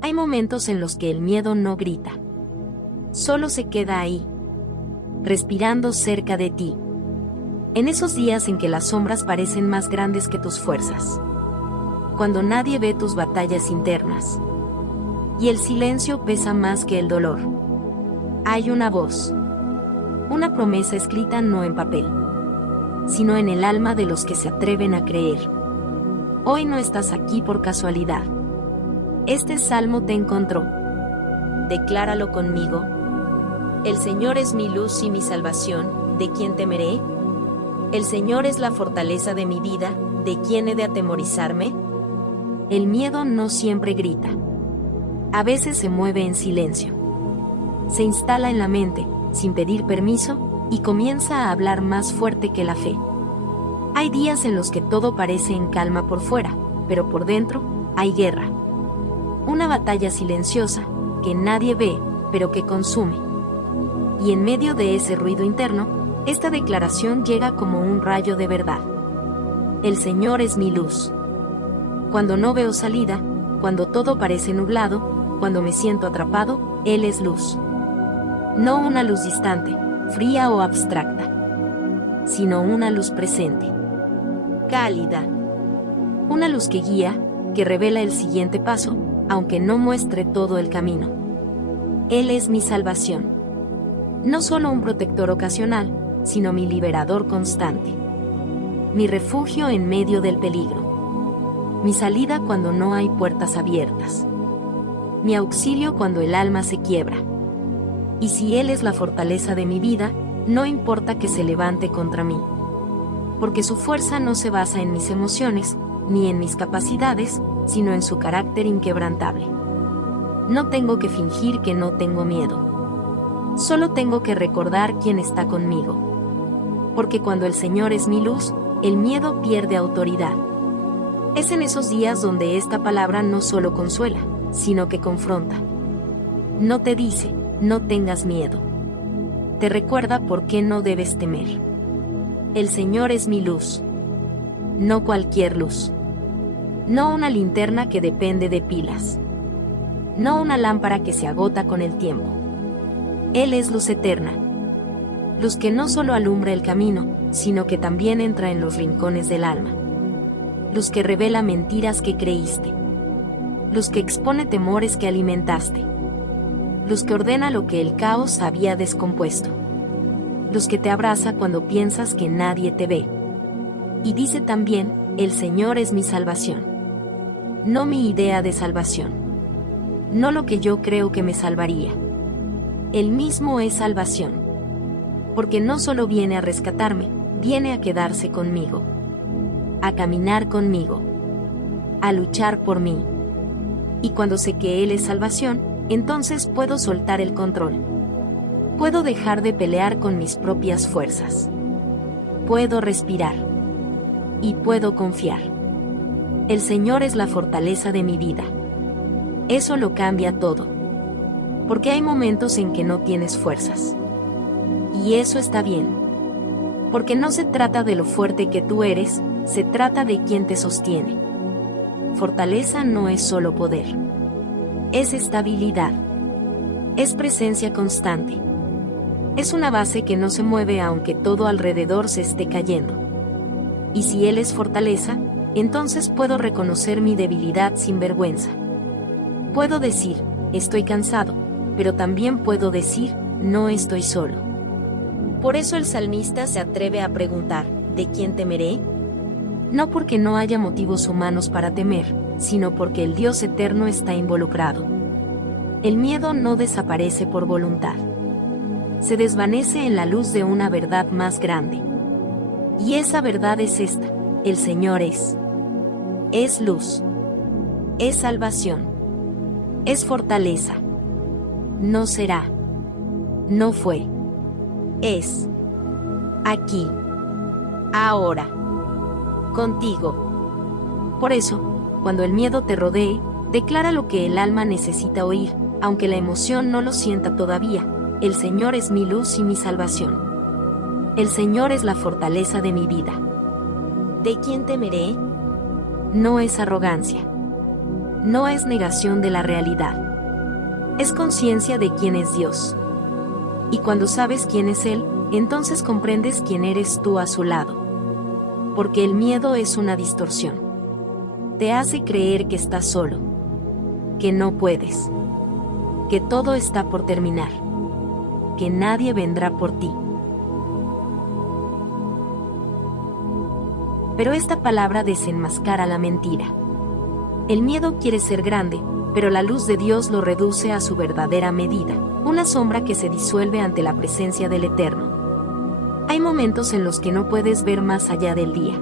Hay momentos en los que el miedo no grita. Solo se queda ahí, respirando cerca de ti. En esos días en que las sombras parecen más grandes que tus fuerzas. Cuando nadie ve tus batallas internas. Y el silencio pesa más que el dolor. Hay una voz. Una promesa escrita no en papel, sino en el alma de los que se atreven a creer. Hoy no estás aquí por casualidad. Este salmo te encontró. Decláralo conmigo. El Señor es mi luz y mi salvación, ¿de quién temeré? El Señor es la fortaleza de mi vida, ¿de quién he de atemorizarme? El miedo no siempre grita. A veces se mueve en silencio. Se instala en la mente, sin pedir permiso, y comienza a hablar más fuerte que la fe. Hay días en los que todo parece en calma por fuera, pero por dentro hay guerra. Una batalla silenciosa, que nadie ve, pero que consume. Y en medio de ese ruido interno, esta declaración llega como un rayo de verdad. El Señor es mi luz. Cuando no veo salida, cuando todo parece nublado, cuando me siento atrapado, Él es luz. No una luz distante, fría o abstracta, sino una luz presente, cálida. Una luz que guía, que revela el siguiente paso, aunque no muestre todo el camino. Él es mi salvación. No solo un protector ocasional, sino mi liberador constante. Mi refugio en medio del peligro. Mi salida cuando no hay puertas abiertas. Mi auxilio cuando el alma se quiebra. Y si Él es la fortaleza de mi vida, no importa que se levante contra mí. Porque su fuerza no se basa en mis emociones, ni en mis capacidades, sino en su carácter inquebrantable. No tengo que fingir que no tengo miedo. Solo tengo que recordar quién está conmigo. Porque cuando el Señor es mi luz, el miedo pierde autoridad. Es en esos días donde esta palabra no solo consuela, sino que confronta. No te dice, no tengas miedo. Te recuerda por qué no debes temer. El Señor es mi luz. No cualquier luz. No una linterna que depende de pilas. No una lámpara que se agota con el tiempo. Él es luz eterna. Luz que no solo alumbra el camino, sino que también entra en los rincones del alma. Luz que revela mentiras que creíste. Luz que expone temores que alimentaste. Luz que ordena lo que el caos había descompuesto. Luz que te abraza cuando piensas que nadie te ve. Y dice también, el Señor es mi salvación. No mi idea de salvación. No lo que yo creo que me salvaría. Él mismo es salvación. Porque no solo viene a rescatarme, viene a quedarse conmigo. A caminar conmigo. A luchar por mí. Y cuando sé que Él es salvación, entonces puedo soltar el control. Puedo dejar de pelear con mis propias fuerzas. Puedo respirar. Y puedo confiar. El Señor es la fortaleza de mi vida. Eso lo cambia todo. Porque hay momentos en que no tienes fuerzas. Y eso está bien. Porque no se trata de lo fuerte que tú eres, se trata de quien te sostiene. Fortaleza no es solo poder. Es estabilidad. Es presencia constante. Es una base que no se mueve aunque todo alrededor se esté cayendo. Y si Él es fortaleza, entonces puedo reconocer mi debilidad sin vergüenza. Puedo decir, estoy cansado, pero también puedo decir, no estoy solo. Por eso el salmista se atreve a preguntar, ¿de quién temeré? No porque no haya motivos humanos para temer, sino porque el Dios eterno está involucrado. El miedo no desaparece por voluntad. Se desvanece en la luz de una verdad más grande. Y esa verdad es esta: el Señor es luz, es salvación, es fortaleza. No será, no fue, es, aquí, ahora, contigo. Por eso, cuando el miedo te rodee, declara lo que el alma necesita oír, aunque la emoción no lo sienta todavía: el Señor es mi luz y mi salvación. El Señor es la fortaleza de mi vida. ¿De quién temeré? No es arrogancia. No es negación de la realidad. Es conciencia de quién es Dios. Y cuando sabes quién es Él, entonces comprendes quién eres tú a su lado. Porque el miedo es una distorsión. Te hace creer que estás solo, que no puedes, que todo está por terminar, que nadie vendrá por ti. Pero esta palabra desenmascara la mentira. El miedo quiere ser grande, pero la luz de Dios lo reduce a su verdadera medida, una sombra que se disuelve ante la presencia del Eterno. Hay momentos en los que no puedes ver más allá del día,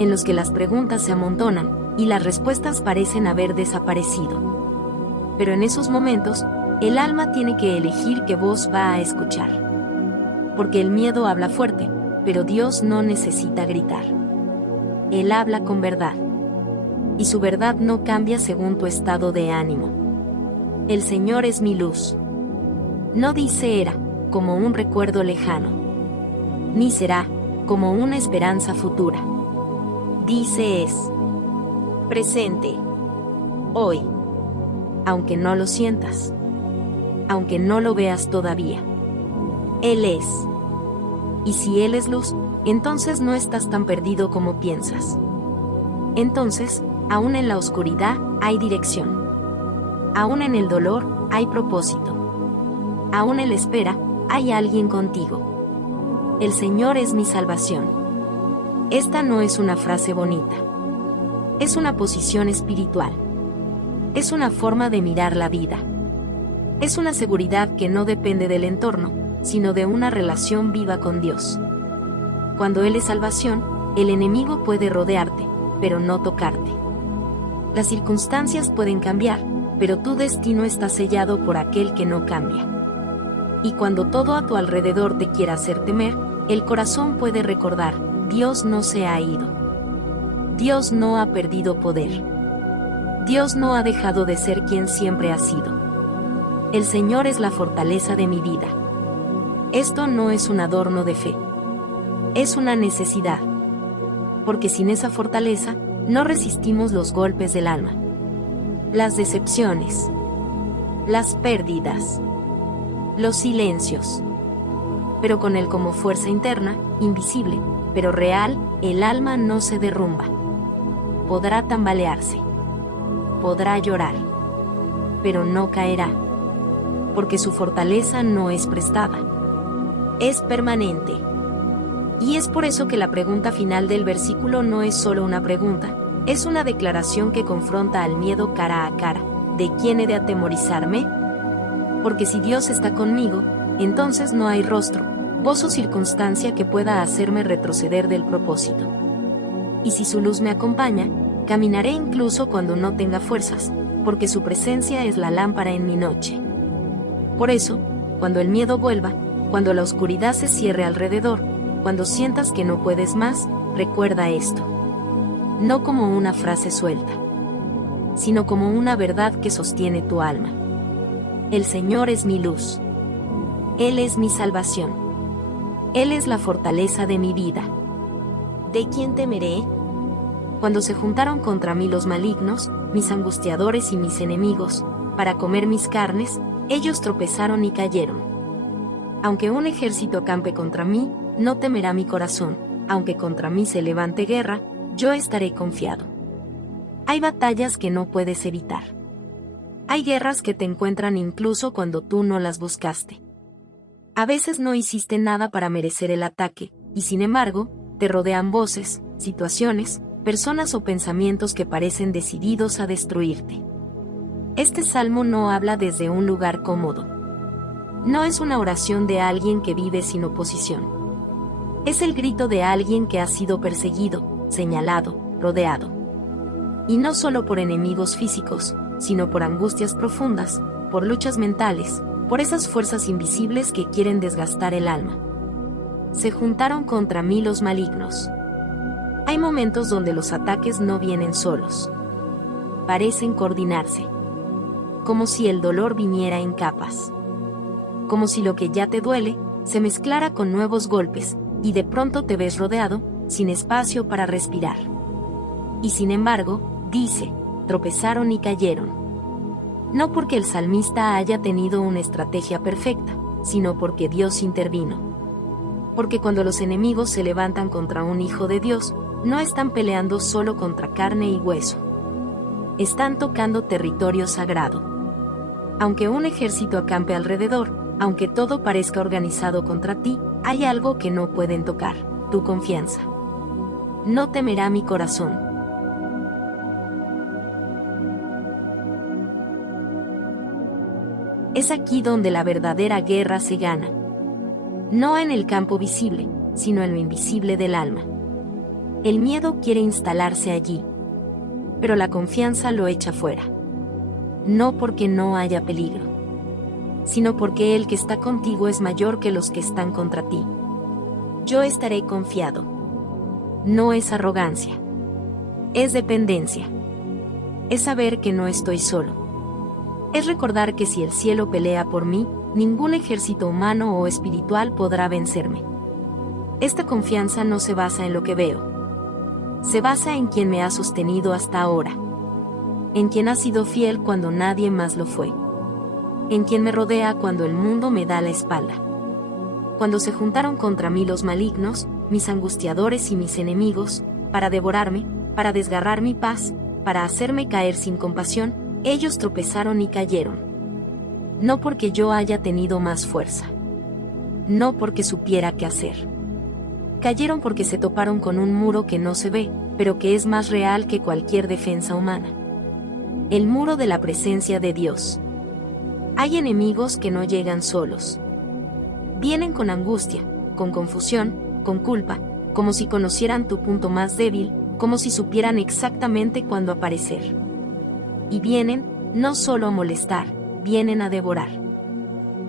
en los que las preguntas se amontonan y las respuestas parecen haber desaparecido. Pero en esos momentos, el alma tiene que elegir qué voz va a escuchar. Porque el miedo habla fuerte, pero Dios no necesita gritar. Él habla con verdad. Y su verdad no cambia según tu estado de ánimo. El Señor es mi luz. No dice era, como un recuerdo lejano. Ni será, como una esperanza futura. Dice es presente, hoy. Aunque no lo sientas. Aunque no lo veas todavía. Él es. Y si Él es luz, entonces no estás tan perdido como piensas. Entonces, aún en la oscuridad hay dirección. Aún en el dolor hay propósito. Aún en la espera hay alguien contigo. El Señor es mi salvación. Esta no es una frase bonita. Es una posición espiritual. Es una forma de mirar la vida. Es una seguridad que no depende del entorno, sino de una relación viva con Dios. Cuando Él es salvación, el enemigo puede rodearte, pero no tocarte. Las circunstancias pueden cambiar, pero tu destino está sellado por aquel que no cambia. Y cuando todo a tu alrededor te quiera hacer temer, el corazón puede recordar, Dios no se ha ido. Dios no ha perdido poder. Dios no ha dejado de ser quien siempre ha sido. El Señor es la fortaleza de mi vida. Esto no es un adorno de fe. Es una necesidad. Porque sin esa fortaleza, no resistimos los golpes del alma. Las decepciones. Las pérdidas. Los silencios. Pero con Él como fuerza interna, invisible, pero real, el alma no se derrumba. Podrá tambalearse. Podrá llorar. Pero no caerá. Porque su fortaleza no es prestada. Es permanente. Y es por eso que la pregunta final del versículo no es solo una pregunta, es una declaración que confronta al miedo cara a cara. ¿De quién he de atemorizarme? Porque si Dios está conmigo, entonces no hay rostro, voz o circunstancia que pueda hacerme retroceder del propósito. Y si su luz me acompaña, caminaré incluso cuando no tenga fuerzas, porque su presencia es la lámpara en mi noche. Por eso, cuando el miedo vuelva, cuando la oscuridad se cierre alrededor, cuando sientas que no puedes más, recuerda esto. No como una frase suelta, sino como una verdad que sostiene tu alma. El Señor es mi luz. Él es mi salvación. Él es la fortaleza de mi vida. ¿De quién temeré? Cuando se juntaron contra mí los malignos, mis angustiadores y mis enemigos, para comer mis carnes, ellos tropezaron y cayeron. Aunque un ejército acampe contra mí, no temerá mi corazón, aunque contra mí se levante guerra, yo estaré confiado. Hay batallas que no puedes evitar. Hay guerras que te encuentran incluso cuando tú no las buscaste. A veces no hiciste nada para merecer el ataque, y sin embargo, te rodean voces, situaciones, personas o pensamientos que parecen decididos a destruirte. Este salmo no habla desde un lugar cómodo. No es una oración de alguien que vive sin oposición. Es el grito de alguien que ha sido perseguido, señalado, rodeado. Y no solo por enemigos físicos, sino por angustias profundas, por luchas mentales, por esas fuerzas invisibles que quieren desgastar el alma. Se juntaron contra mí los malignos. Hay momentos donde los ataques no vienen solos. Parecen coordinarse. Como si el dolor viniera en capas. Como si lo que ya te duele, se mezclara con nuevos golpes, y de pronto te ves rodeado, sin espacio para respirar. Y sin embargo, dice, tropezaron y cayeron. No porque el salmista haya tenido una estrategia perfecta, sino porque Dios intervino. Porque cuando los enemigos se levantan contra un hijo de Dios, no están peleando solo contra carne y hueso. Están tocando territorio sagrado. Aunque un ejército acampe alrededor, aunque todo parezca organizado contra ti, hay algo que no pueden tocar: tu confianza. No temerá mi corazón. Es aquí donde la verdadera guerra se gana. No en el campo visible, sino en lo invisible del alma. El miedo quiere instalarse allí, pero la confianza lo echa fuera. No porque no haya peligro, sino porque el que está contigo es mayor que los que están contra ti. Yo estaré confiado. No es arrogancia. Es dependencia. Es saber que no estoy solo. Es recordar que si el cielo pelea por mí, ningún ejército humano o espiritual podrá vencerme. Esta confianza no se basa en lo que veo. Se basa en quien me ha sostenido hasta ahora. En quien ha sido fiel cuando nadie más lo fue. En quien me rodea cuando el mundo me da la espalda. Cuando se juntaron contra mí los malignos, mis angustiadores y mis enemigos, para devorarme, para desgarrar mi paz, para hacerme caer sin compasión, ellos tropezaron y cayeron. No porque yo haya tenido más fuerza. No porque supiera qué hacer. Cayeron porque se toparon con un muro que no se ve, pero que es más real que cualquier defensa humana. El muro de la presencia de Dios. Hay enemigos que no llegan solos. Vienen con angustia, con confusión, con culpa, como si conocieran tu punto más débil, como si supieran exactamente cuándo aparecer. Y vienen, no solo a molestar, vienen a devorar.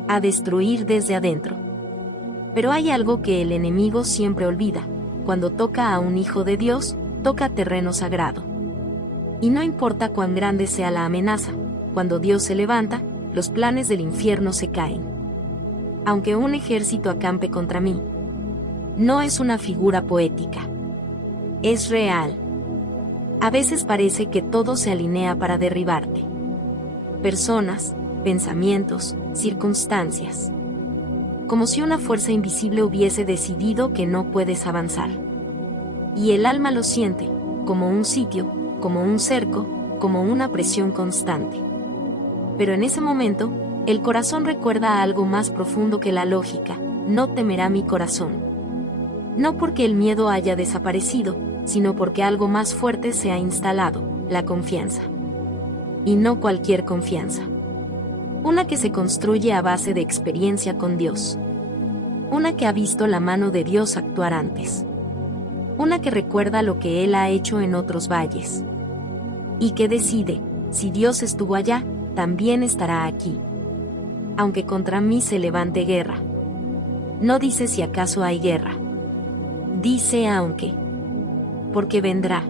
A destruir desde adentro. Pero hay algo que el enemigo siempre olvida: cuando toca a un hijo de Dios, toca terreno sagrado. Y no importa cuán grande sea la amenaza, cuando Dios se levanta, los planes del infierno se caen. Aunque un ejército acampe contra mí, no es una figura poética. Es real. A veces parece que todo se alinea para derribarte. Personas, pensamientos, circunstancias. Como si una fuerza invisible hubiese decidido que no puedes avanzar. Y el alma lo siente, como un sitio, como un cerco, como una presión constante. Pero en ese momento, el corazón recuerda algo más profundo que la lógica: no temerá mi corazón. No porque el miedo haya desaparecido, sino porque algo más fuerte se ha instalado: la confianza. Y no cualquier confianza. Una que se construye a base de experiencia con Dios. Una que ha visto la mano de Dios actuar antes. Una que recuerda lo que Él ha hecho en otros valles. Y que decide: si Dios estuvo allá, también estará aquí. Aunque contra mí se levante guerra. No dice si acaso hay guerra. Dice aunque. Porque vendrá.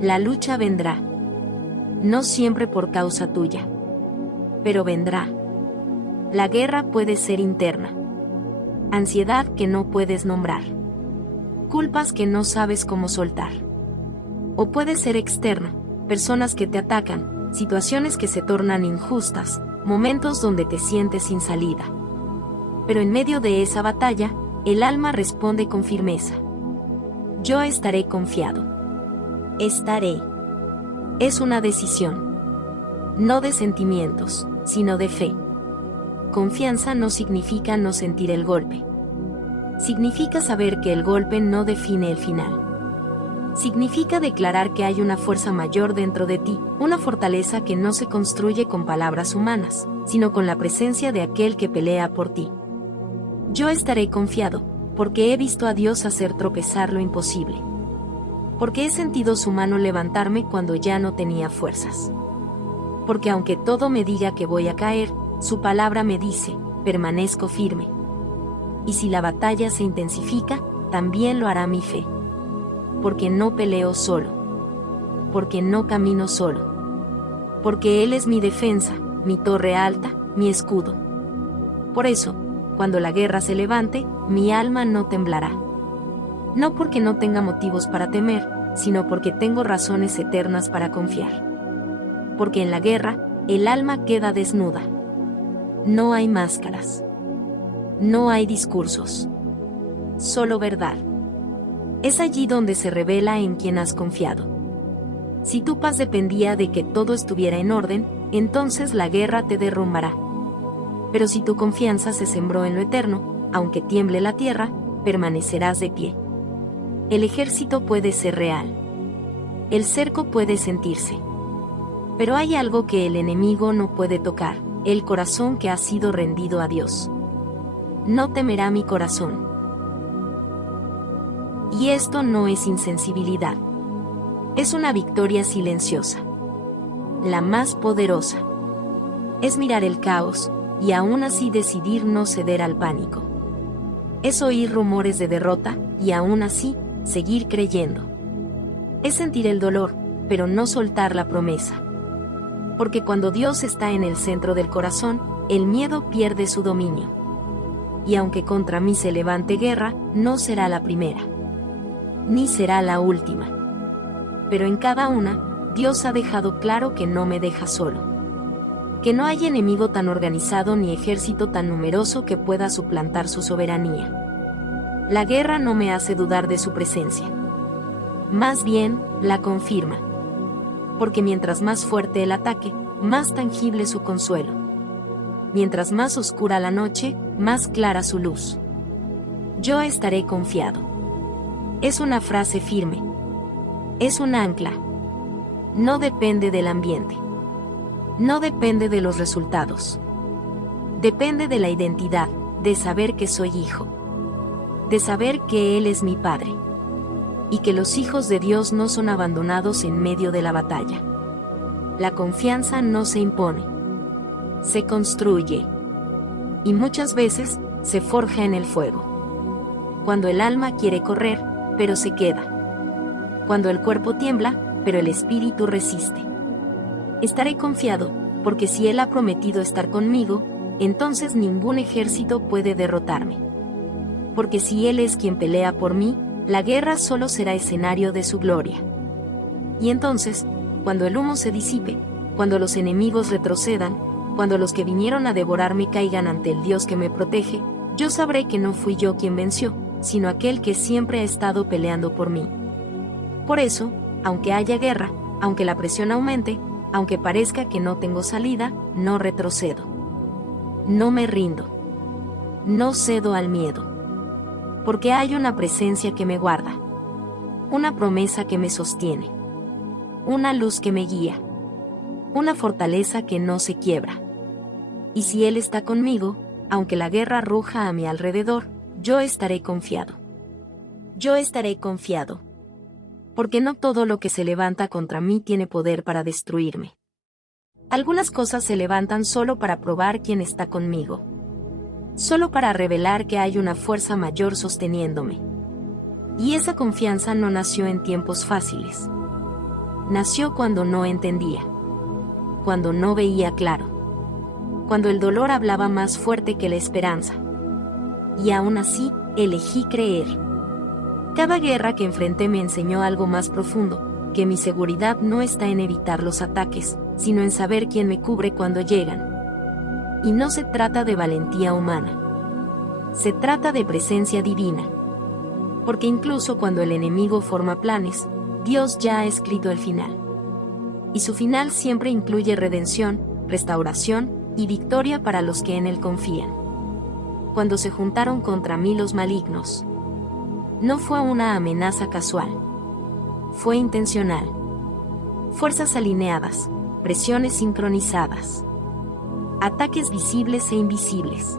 La lucha vendrá. No siempre por causa tuya. Pero vendrá. La guerra puede ser interna. Ansiedad que no puedes nombrar. Culpas que no sabes cómo soltar. O puede ser externa, personas que te atacan, situaciones que se tornan injustas, momentos donde te sientes sin salida. Pero en medio de esa batalla, el alma responde con firmeza: yo estaré confiado. Estaré. Es una decisión. No de sentimientos, sino de fe. Confianza no significa no sentir el golpe. Significa saber que el golpe no define el final. Significa declarar que hay una fuerza mayor dentro de ti, una fortaleza que no se construye con palabras humanas, sino con la presencia de aquel que pelea por ti. Yo estaré confiado, porque he visto a Dios hacer tropezar lo imposible. Porque he sentido su mano levantarme cuando ya no tenía fuerzas. Porque aunque todo me diga que voy a caer, su palabra me dice: permanezco firme. Y si la batalla se intensifica, también lo hará mi fe. Porque no peleo solo. Porque no camino solo. Porque Él es mi defensa, mi torre alta, mi escudo. Por eso, cuando la guerra se levante, mi alma no temblará. No porque no tenga motivos para temer, sino porque tengo razones eternas para confiar. porque en la guerra, el alma queda desnuda. No hay máscaras. No hay discursos. Solo verdad. Es allí donde se revela en quién has confiado. Si tu paz dependía de que todo estuviera en orden, entonces la guerra te derrumbará. Pero si tu confianza se sembró en lo eterno, aunque tiemble la tierra, permanecerás de pie. El ejército puede ser real. El cerco puede sentirse. Pero hay algo que el enemigo no puede tocar, el corazón que ha sido rendido a Dios. No temerá mi corazón. Y esto no es insensibilidad. Es una victoria silenciosa. La más poderosa. Es mirar el caos, y aún así decidir no ceder al pánico. Es oír rumores de derrota, y aún así, seguir creyendo. Es sentir el dolor, pero no soltar la promesa. Porque cuando Dios está en el centro del corazón, el miedo pierde su dominio. Y aunque contra mí se levante guerra, no será la primera. Ni será la última. Pero en cada una, Dios ha dejado claro que no me deja solo. Que no hay enemigo tan organizado ni ejército tan numeroso que pueda suplantar su soberanía. La guerra no me hace dudar de su presencia. Más bien, la confirma. Porque mientras más fuerte el ataque, más tangible su consuelo. Mientras más oscura la noche, más clara su luz. Yo estaré confiado. Es una frase firme. Es un ancla. No depende del ambiente. No depende de los resultados. Depende de la identidad, de saber que soy hijo. De saber que Él es mi Padre. Y que los hijos de Dios no son abandonados en medio de la batalla. La confianza no se impone. Se construye. Y muchas veces, se forja en el fuego. Cuando el alma quiere correr, pero se queda. Cuando el cuerpo tiembla, pero el espíritu resiste. Estaré confiado, porque si Él ha prometido estar conmigo, entonces ningún ejército puede derrotarme. Porque si Él es quien pelea por mí, la guerra solo será escenario de su gloria. Y entonces, cuando el humo se disipe, cuando los enemigos retrocedan, cuando los que vinieron a devorarme caigan ante el Dios que me protege, yo sabré que no fui yo quien venció, sino aquel que siempre ha estado peleando por mí. Por eso, aunque haya guerra, aunque la presión aumente, aunque parezca que no tengo salida, no retrocedo. No me rindo. No cedo al miedo. Porque hay una presencia que me guarda. Una promesa que me sostiene. Una luz que me guía. Una fortaleza que no se quiebra. Y si Él está conmigo, aunque la guerra ruja a mi alrededor, yo estaré confiado. Yo estaré confiado. Porque no todo lo que se levanta contra mí tiene poder para destruirme. Algunas cosas se levantan solo para probar quién está conmigo. Solo para revelar que hay una fuerza mayor sosteniéndome. Y esa confianza no nació en tiempos fáciles. Nació cuando no entendía. Cuando no veía claro. Cuando el dolor hablaba más fuerte que la esperanza. Y aún así, elegí creer. Cada guerra que enfrenté me enseñó algo más profundo, que mi seguridad no está en evitar los ataques, sino en saber quién me cubre cuando llegan. Y no se trata de valentía humana. Se trata de presencia divina. Porque incluso cuando el enemigo forma planes, Dios ya ha escrito el final. Y su final siempre incluye redención, restauración y victoria para los que en Él confían. Cuando se juntaron contra mí los malignos, no fue una amenaza casual. Fue intencional. Fuerzas alineadas, presiones sincronizadas. Ataques visibles e invisibles.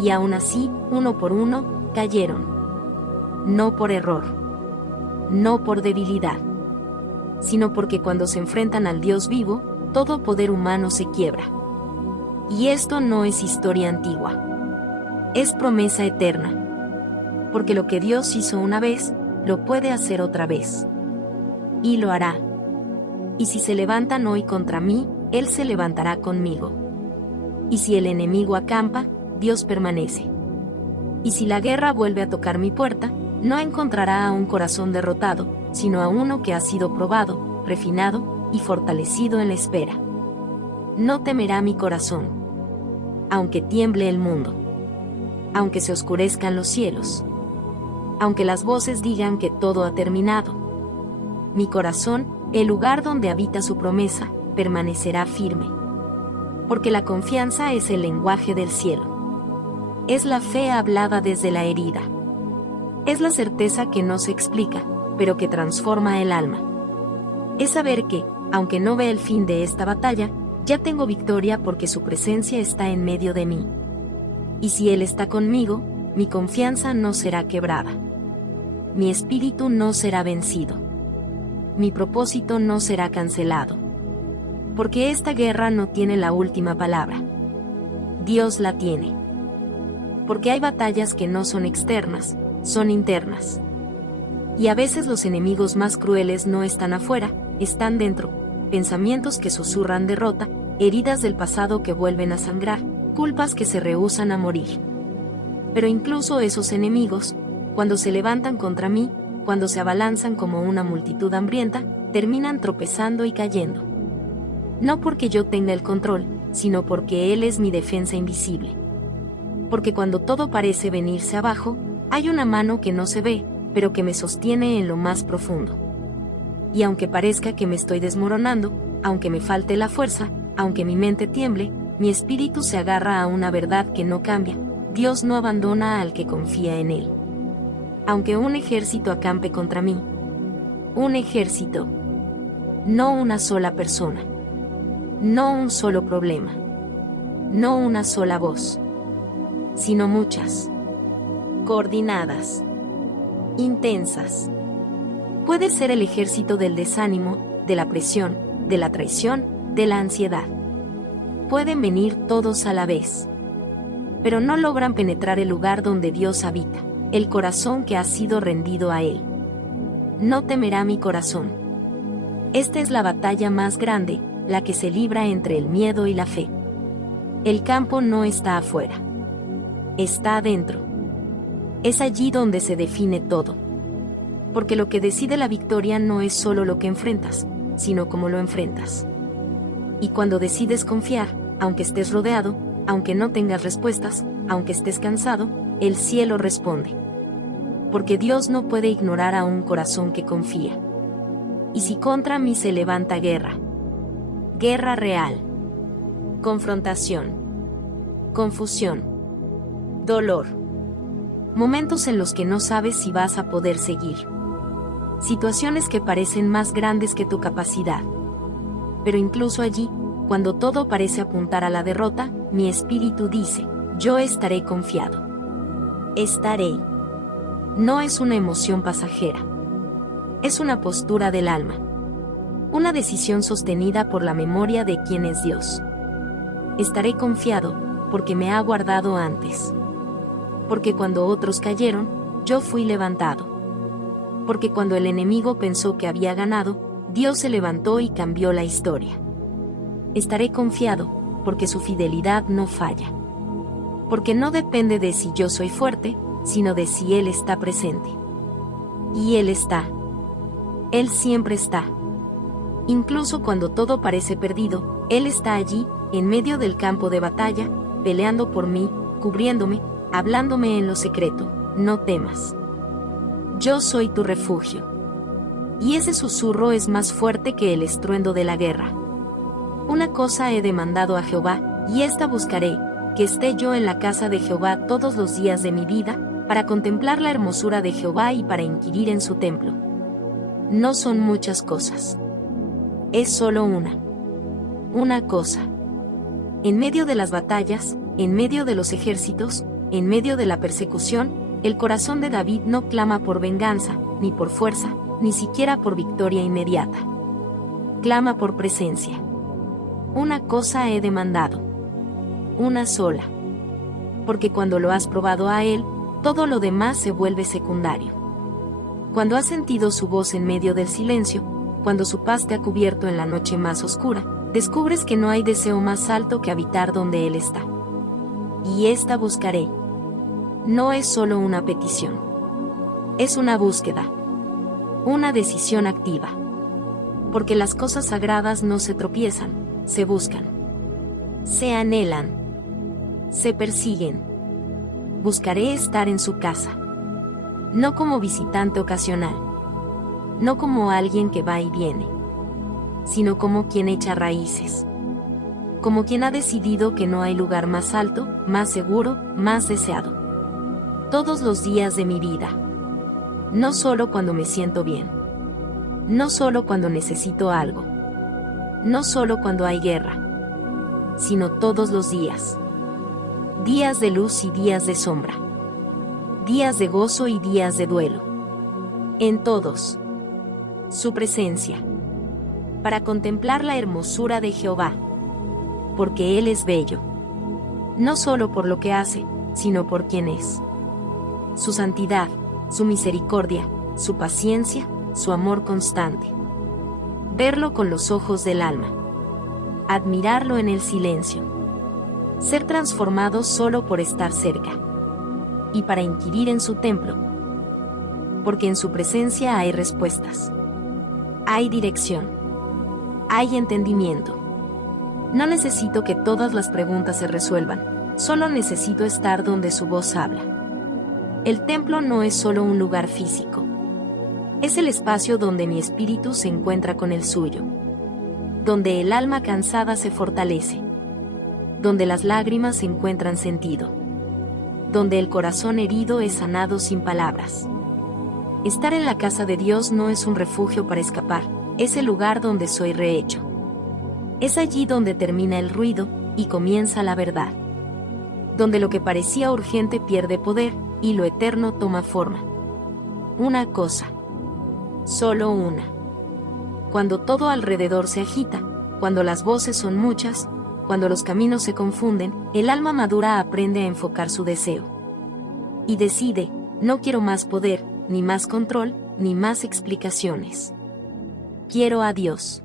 Y aún así, uno por uno, cayeron. No por error. No por debilidad. Sino porque cuando se enfrentan al Dios vivo, todo poder humano se quiebra. Y esto no es historia antigua. Es promesa eterna. Porque lo que Dios hizo una vez, lo puede hacer otra vez. Y lo hará. Y si se levantan hoy contra mí, Él se levantará conmigo. Y si el enemigo acampa, Dios permanece. Y si la guerra vuelve a tocar mi puerta, no encontrará a un corazón derrotado, sino a uno que ha sido probado, refinado, y fortalecido en la espera. No temerá mi corazón, aunque tiemble el mundo, aunque se oscurezcan los cielos, aunque las voces digan que todo ha terminado. Mi corazón, el lugar donde habita su promesa, permanecerá firme. Porque la confianza es el lenguaje del cielo. Es la fe hablada desde la herida. Es la certeza que no se explica, pero que transforma el alma. Es saber que, aunque no vea el fin de esta batalla, ya tengo victoria porque su presencia está en medio de mí. Y si Él está conmigo, mi confianza no será quebrada. Mi espíritu no será vencido. Mi propósito no será cancelado. Porque esta guerra no tiene la última palabra. Dios la tiene. Porque hay batallas que no son externas, son internas. Y a veces los enemigos más crueles no están afuera, están dentro. Pensamientos que susurran derrota, heridas del pasado que vuelven a sangrar, culpas que se rehúsan a morir. Pero incluso esos enemigos, cuando se levantan contra mí, cuando se abalanzan como una multitud hambrienta, terminan tropezando y cayendo. No porque yo tenga el control, sino porque Él es mi defensa invisible. Porque cuando todo parece venirse abajo, hay una mano que no se ve, pero que me sostiene en lo más profundo. Y aunque parezca que me estoy desmoronando, aunque me falte la fuerza, aunque mi mente tiemble, mi espíritu se agarra a una verdad que no cambia: Dios no abandona al que confía en Él. Aunque un ejército acampe contra mí, un ejército, no una sola persona, no un solo problema, no una sola voz, sino muchas, coordinadas, intensas. Puede ser el ejército del desánimo, de la presión, de la traición, de la ansiedad. Pueden venir todos a la vez, pero no logran penetrar el lugar donde Dios habita, el corazón que ha sido rendido a Él. No temerá mi corazón. Esta es la batalla más grande, la que se libra entre el miedo y la fe. El campo no está afuera, está adentro. Es allí donde se define todo. Porque lo que decide la victoria no es solo lo que enfrentas, sino cómo lo enfrentas. Y cuando decides confiar, aunque estés rodeado, aunque no tengas respuestas, aunque estés cansado, el cielo responde. Porque Dios no puede ignorar a un corazón que confía. Y si contra mí se levanta guerra, guerra real, confrontación, confusión, dolor, momentos en los que no sabes si vas a poder seguir, situaciones que parecen más grandes que tu capacidad. Pero incluso allí, cuando todo parece apuntar a la derrota, mi espíritu dice: yo estaré confiado. Estaré. No es una emoción pasajera. Es una postura del alma. Una decisión sostenida por la memoria de quién es Dios. Estaré confiado, porque me ha guardado antes. Porque cuando otros cayeron, yo fui levantado. Porque cuando el enemigo pensó que había ganado, Dios se levantó y cambió la historia. Estaré confiado, porque su fidelidad no falla. Porque no depende de si yo soy fuerte, sino de si Él está presente. Y Él está. Él siempre está. Incluso cuando todo parece perdido, Él está allí, en medio del campo de batalla, peleando por mí, cubriéndome, hablándome en lo secreto: no temas. Yo soy tu refugio. Y ese susurro es más fuerte que el estruendo de la guerra. Una cosa he demandado a Jehová, y esta buscaré: que esté yo en la casa de Jehová todos los días de mi vida, para contemplar la hermosura de Jehová y para inquirir en su templo. No son muchas cosas. Es solo una cosa. En medio de las batallas, en medio de los ejércitos, en medio de la persecución, el corazón de David no clama por venganza, ni por fuerza, ni siquiera por victoria inmediata. Clama por presencia. Una cosa he demandado. Una sola. Porque cuando lo has probado a Él, todo lo demás se vuelve secundario. Cuando has sentido su voz en medio del silencio, cuando su paz te ha cubierto en la noche más oscura, descubres que no hay deseo más alto que habitar donde Él está. Y esta buscaré. No es solo una petición. Es una búsqueda. Una decisión activa. Porque las cosas sagradas no se tropiezan, se buscan. Se anhelan. Se persiguen. Buscaré estar en su casa. No como visitante ocasional. No como alguien que va y viene. Sino como quien echa raíces. Como quien ha decidido que no hay lugar más alto, más seguro, más deseado. Todos los días de mi vida. No solo cuando me siento bien. No solo cuando necesito algo. No solo cuando hay guerra. Sino todos los días. Días de luz y días de sombra. Días de gozo y días de duelo. En todos. Su presencia. Para contemplar la hermosura de Jehová. Porque Él es bello. No solo por lo que hace, sino por quien es. Su santidad, su misericordia, su paciencia, su amor constante. Verlo con los ojos del alma. Admirarlo en el silencio. Ser transformado solo por estar cerca. Y para inquirir en su templo. Porque en su presencia hay respuestas. Hay dirección. Hay entendimiento. No necesito que todas las preguntas se resuelvan, solo necesito estar donde su voz habla. El templo no es solo un lugar físico. Es el espacio donde mi espíritu se encuentra con el suyo. Donde el alma cansada se fortalece. Donde las lágrimas encuentran sentido. Donde el corazón herido es sanado sin palabras. Estar en la casa de Dios no es un refugio para escapar, es el lugar donde soy rehecho. Es allí donde termina el ruido y comienza la verdad. Donde lo que parecía urgente pierde poder y lo eterno toma forma. Una cosa. Solo una. Cuando todo alrededor se agita, cuando las voces son muchas, cuando los caminos se confunden, el alma madura aprende a enfocar su deseo. Y decide, no quiero más poder, ni más control, ni más explicaciones. Quiero a Dios.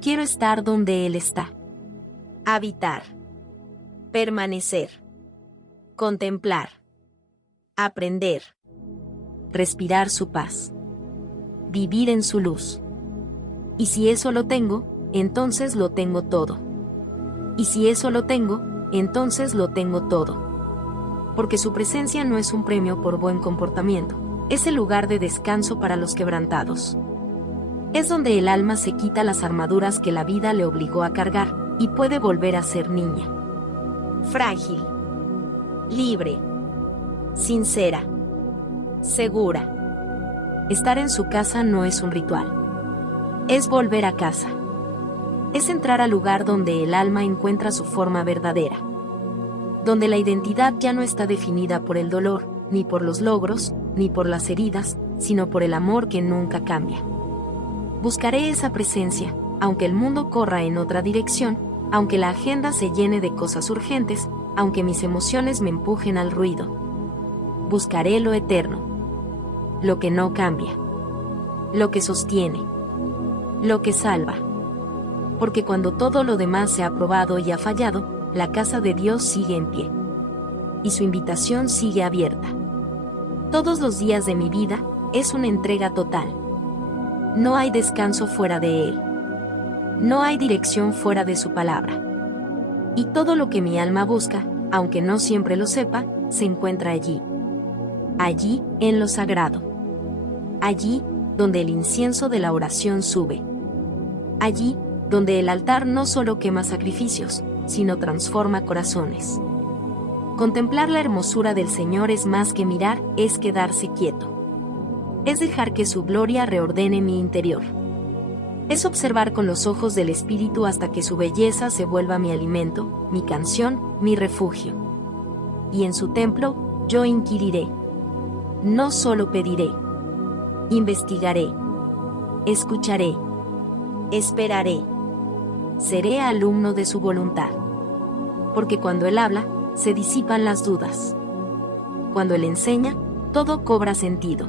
Quiero estar donde Él está. Habitar. Permanecer. Contemplar. Aprender. Respirar su paz. Vivir en su luz. Y si eso lo tengo, entonces lo tengo todo. Y si eso lo tengo, entonces lo tengo todo. Porque su presencia no es un premio por buen comportamiento, es el lugar de descanso para los quebrantados. Es donde el alma se quita las armaduras que la vida le obligó a cargar, y puede volver a ser niña. Frágil. Libre. Sincera. Segura. Estar en su casa no es un ritual. Es volver a casa. Es entrar al lugar donde el alma encuentra su forma verdadera. Donde la identidad ya no está definida por el dolor, ni por los logros, ni por las heridas, sino por el amor que nunca cambia. Buscaré esa presencia, aunque el mundo corra en otra dirección, aunque la agenda se llene de cosas urgentes, aunque mis emociones me empujen al ruido. Buscaré lo eterno. Lo que no cambia. Lo que sostiene. Lo que salva. Porque cuando todo lo demás se ha probado y ha fallado, la casa de Dios sigue en pie. Y su invitación sigue abierta. Todos los días de mi vida es una entrega total. No hay descanso fuera de Él. No hay dirección fuera de su palabra. Y todo lo que mi alma busca, aunque no siempre lo sepa, se encuentra allí. Allí, en lo sagrado. Allí, donde el incienso de la oración sube. Allí, donde el altar no solo quema sacrificios, sino transforma corazones. Contemplar la hermosura del Señor es más que mirar, es quedarse quieto. Es dejar que su gloria reordene mi interior. Es observar con los ojos del Espíritu hasta que su belleza se vuelva mi alimento, mi canción, mi refugio. Y en su templo, yo inquiriré. No solo pediré. Investigaré. Escucharé. Esperaré. Seré alumno de su voluntad. Porque cuando Él habla, se disipan las dudas. Cuando Él enseña, todo cobra sentido.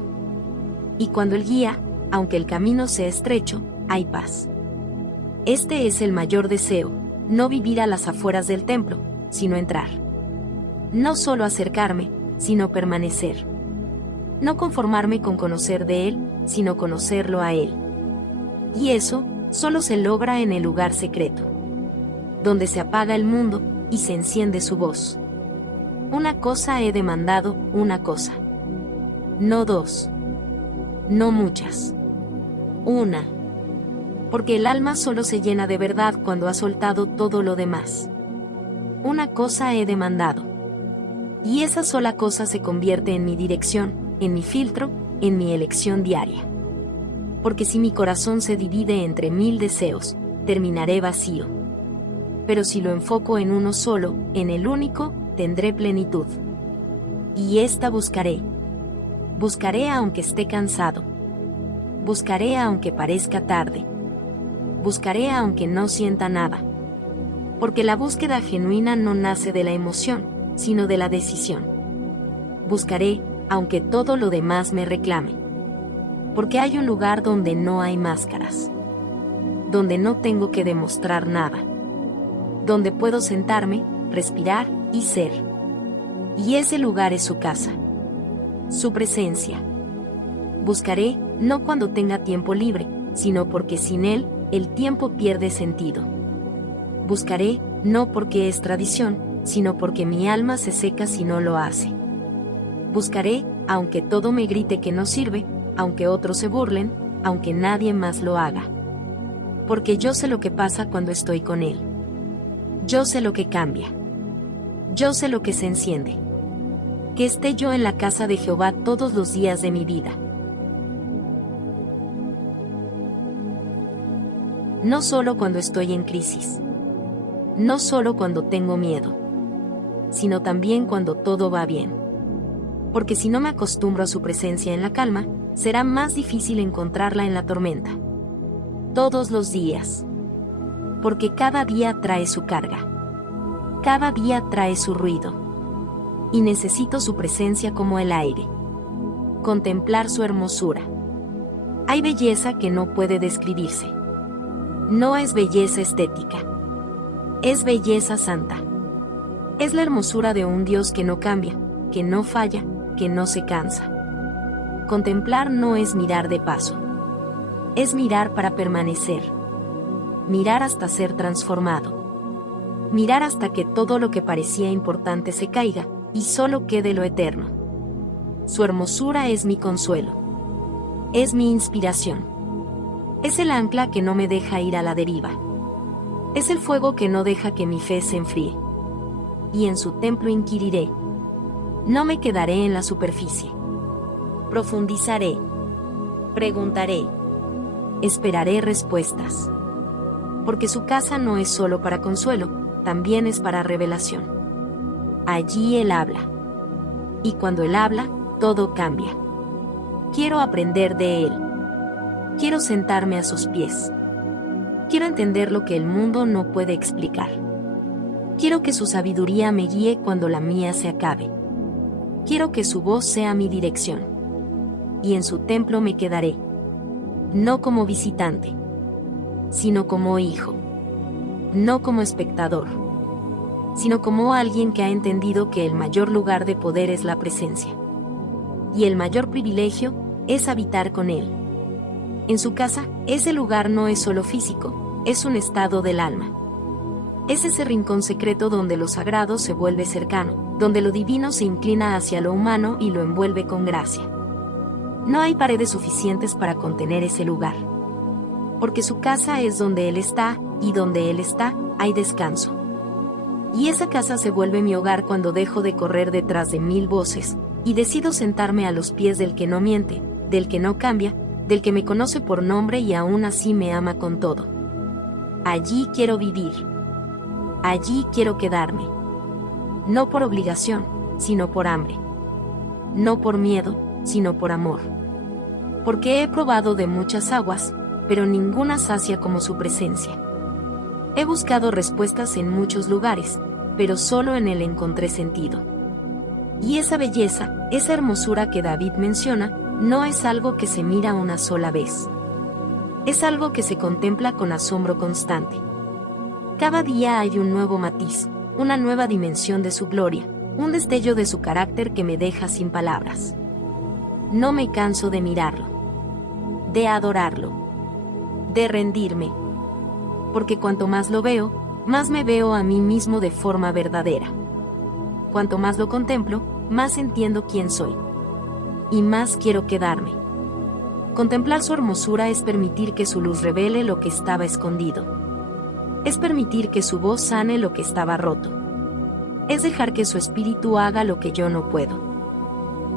Y cuando Él guía, aunque el camino sea estrecho, hay paz. Este es el mayor deseo, no vivir a las afueras del templo, sino entrar. No solo acercarme, sino permanecer. No conformarme con conocer de Él, sino conocerlo a Él. Y eso solo se logra en el lugar secreto, donde se apaga el mundo y se enciende su voz. Una cosa he demandado, una cosa. No dos. No muchas. Una. Porque el alma solo se llena de verdad cuando ha soltado todo lo demás. Una cosa he demandado. Y esa sola cosa se convierte en mi dirección, en mi filtro, en mi elección diaria. Porque si mi corazón se divide entre 1000 deseos, terminaré vacío. Pero si lo enfoco en uno solo, en el único, tendré plenitud. Y esta buscaré. Buscaré aunque esté cansado. Buscaré aunque parezca tarde. Buscaré aunque no sienta nada. Porque la búsqueda genuina no nace de la emoción, sino de la decisión. Buscaré, aunque todo lo demás me reclame. Porque hay un lugar donde no hay máscaras. Donde no tengo que demostrar nada. Donde puedo sentarme, respirar y ser. Y ese lugar es su casa. Su presencia. Buscaré, no cuando tenga tiempo libre, sino porque sin él, el tiempo pierde sentido. Buscaré, no porque es tradición, sino porque mi alma se seca si no lo hace. Buscaré, aunque todo me grite que no sirve, aunque otros se burlen, aunque nadie más lo haga. Porque yo sé lo que pasa cuando estoy con él. Yo sé lo que cambia. Yo sé lo que se enciende. Que esté yo en la casa de Jehová todos los días de mi vida. No solo cuando estoy en crisis. No solo cuando tengo miedo. Sino también cuando todo va bien. Porque si no me acostumbro a su presencia en la calma, será más difícil encontrarla en la tormenta. Todos los días. Porque cada día trae su carga. Cada día trae su ruido. Y necesito su presencia como el aire. Contemplar su hermosura. Hay belleza que no puede describirse. No es belleza estética. Es belleza santa. Es la hermosura de un Dios que no cambia, que no falla, que no se cansa. Contemplar no es mirar de paso. Es mirar para permanecer. Mirar hasta ser transformado. Mirar hasta que todo lo que parecía importante se caiga, y solo quede lo eterno. Su hermosura es mi consuelo. Es mi inspiración. Es el ancla que no me deja ir a la deriva. Es el fuego que no deja que mi fe se enfríe. Y en su templo inquiriré. No me quedaré en la superficie. Profundizaré. Preguntaré. Esperaré respuestas. Porque su casa no es solo para consuelo, también es para revelación. Allí él habla. Y cuando él habla, todo cambia. Quiero aprender de él. Quiero sentarme a sus pies. Quiero entender lo que el mundo no puede explicar. Quiero que su sabiduría me guíe cuando la mía se acabe. Quiero que su voz sea mi dirección. Y en su templo me quedaré. No como visitante, sino como hijo. No como espectador, sino como alguien que ha entendido que el mayor lugar de poder es la presencia. Y el mayor privilegio es habitar con él. En su casa, ese lugar no es solo físico, es un estado del alma. Es ese rincón secreto donde lo sagrado se vuelve cercano, donde lo divino se inclina hacia lo humano y lo envuelve con gracia. No hay paredes suficientes para contener ese lugar. Porque su casa es donde él está, y donde él está, hay descanso. Y esa casa se vuelve mi hogar cuando dejo de correr detrás de 1000 voces, y decido sentarme a los pies del que no miente, del que no cambia, del que me conoce por nombre y aún así me ama con todo. Allí quiero vivir. Allí quiero quedarme. No por obligación, sino por hambre. No por miedo, sino por amor. Porque he probado de muchas aguas, pero ninguna sacia como su presencia. He buscado respuestas en muchos lugares, pero solo en él encontré sentido. Y esa belleza, esa hermosura que David menciona, no es algo que se mira una sola vez. Es algo que se contempla con asombro constante. Cada día hay un nuevo matiz, una nueva dimensión de su gloria, un destello de su carácter que me deja sin palabras. No me canso de mirarlo, de adorarlo, de rendirme. Porque cuanto más lo veo, más me veo a mí mismo de forma verdadera. Cuanto más lo contemplo, más entiendo quién soy. Y más quiero quedarme. Contemplar su hermosura es permitir que su luz revele lo que estaba escondido. Es permitir que su voz sane lo que estaba roto. Es dejar que su espíritu haga lo que yo no puedo.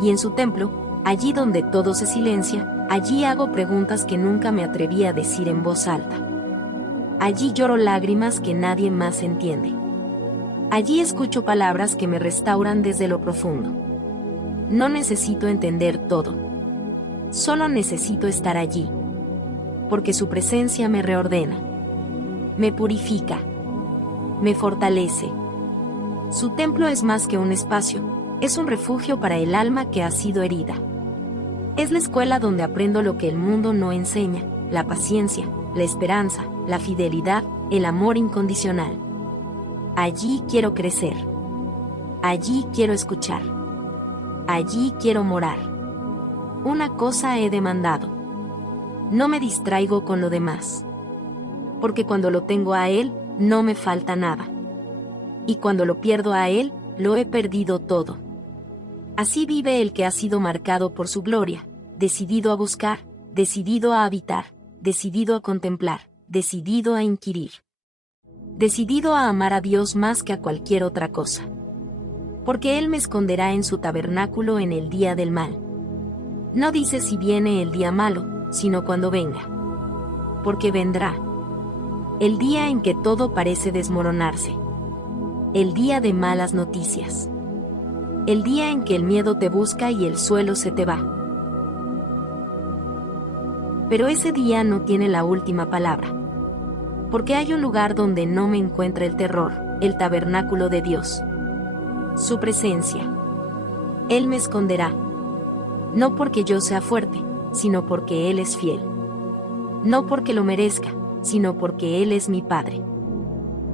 Y en su templo, allí donde todo se silencia, allí hago preguntas que nunca me atreví a decir en voz alta. Allí lloro lágrimas que nadie más entiende. Allí escucho palabras que me restauran desde lo profundo. No necesito entender todo. Solo necesito estar allí. Porque su presencia me reordena. Me purifica. Me fortalece. Su templo es más que un espacio, es un refugio para el alma que ha sido herida. Es la escuela donde aprendo lo que el mundo no enseña, la paciencia, la esperanza, la fidelidad, el amor incondicional. Allí quiero crecer. Allí quiero escuchar. Allí quiero morar. Una cosa he demandado. No me distraigo con lo demás. Porque cuando lo tengo a Él, no me falta nada. Y cuando lo pierdo a Él, lo he perdido todo. Así vive el que ha sido marcado por su gloria, decidido a buscar, decidido a habitar, decidido a contemplar, decidido a inquirir. Decidido a amar a Dios más que a cualquier otra cosa. Porque Él me esconderá en su tabernáculo en el día del mal. No dice si viene el día malo, sino cuando venga. Porque vendrá. El día en que todo parece desmoronarse. El día de malas noticias. El día en que el miedo te busca y el suelo se te va. Pero ese día no tiene la última palabra. Porque hay un lugar donde no me encuentra el terror, el tabernáculo de Dios. Su presencia. Él me esconderá. No porque yo sea fuerte, sino porque Él es fiel. No porque lo merezca, sino porque Él es mi Padre.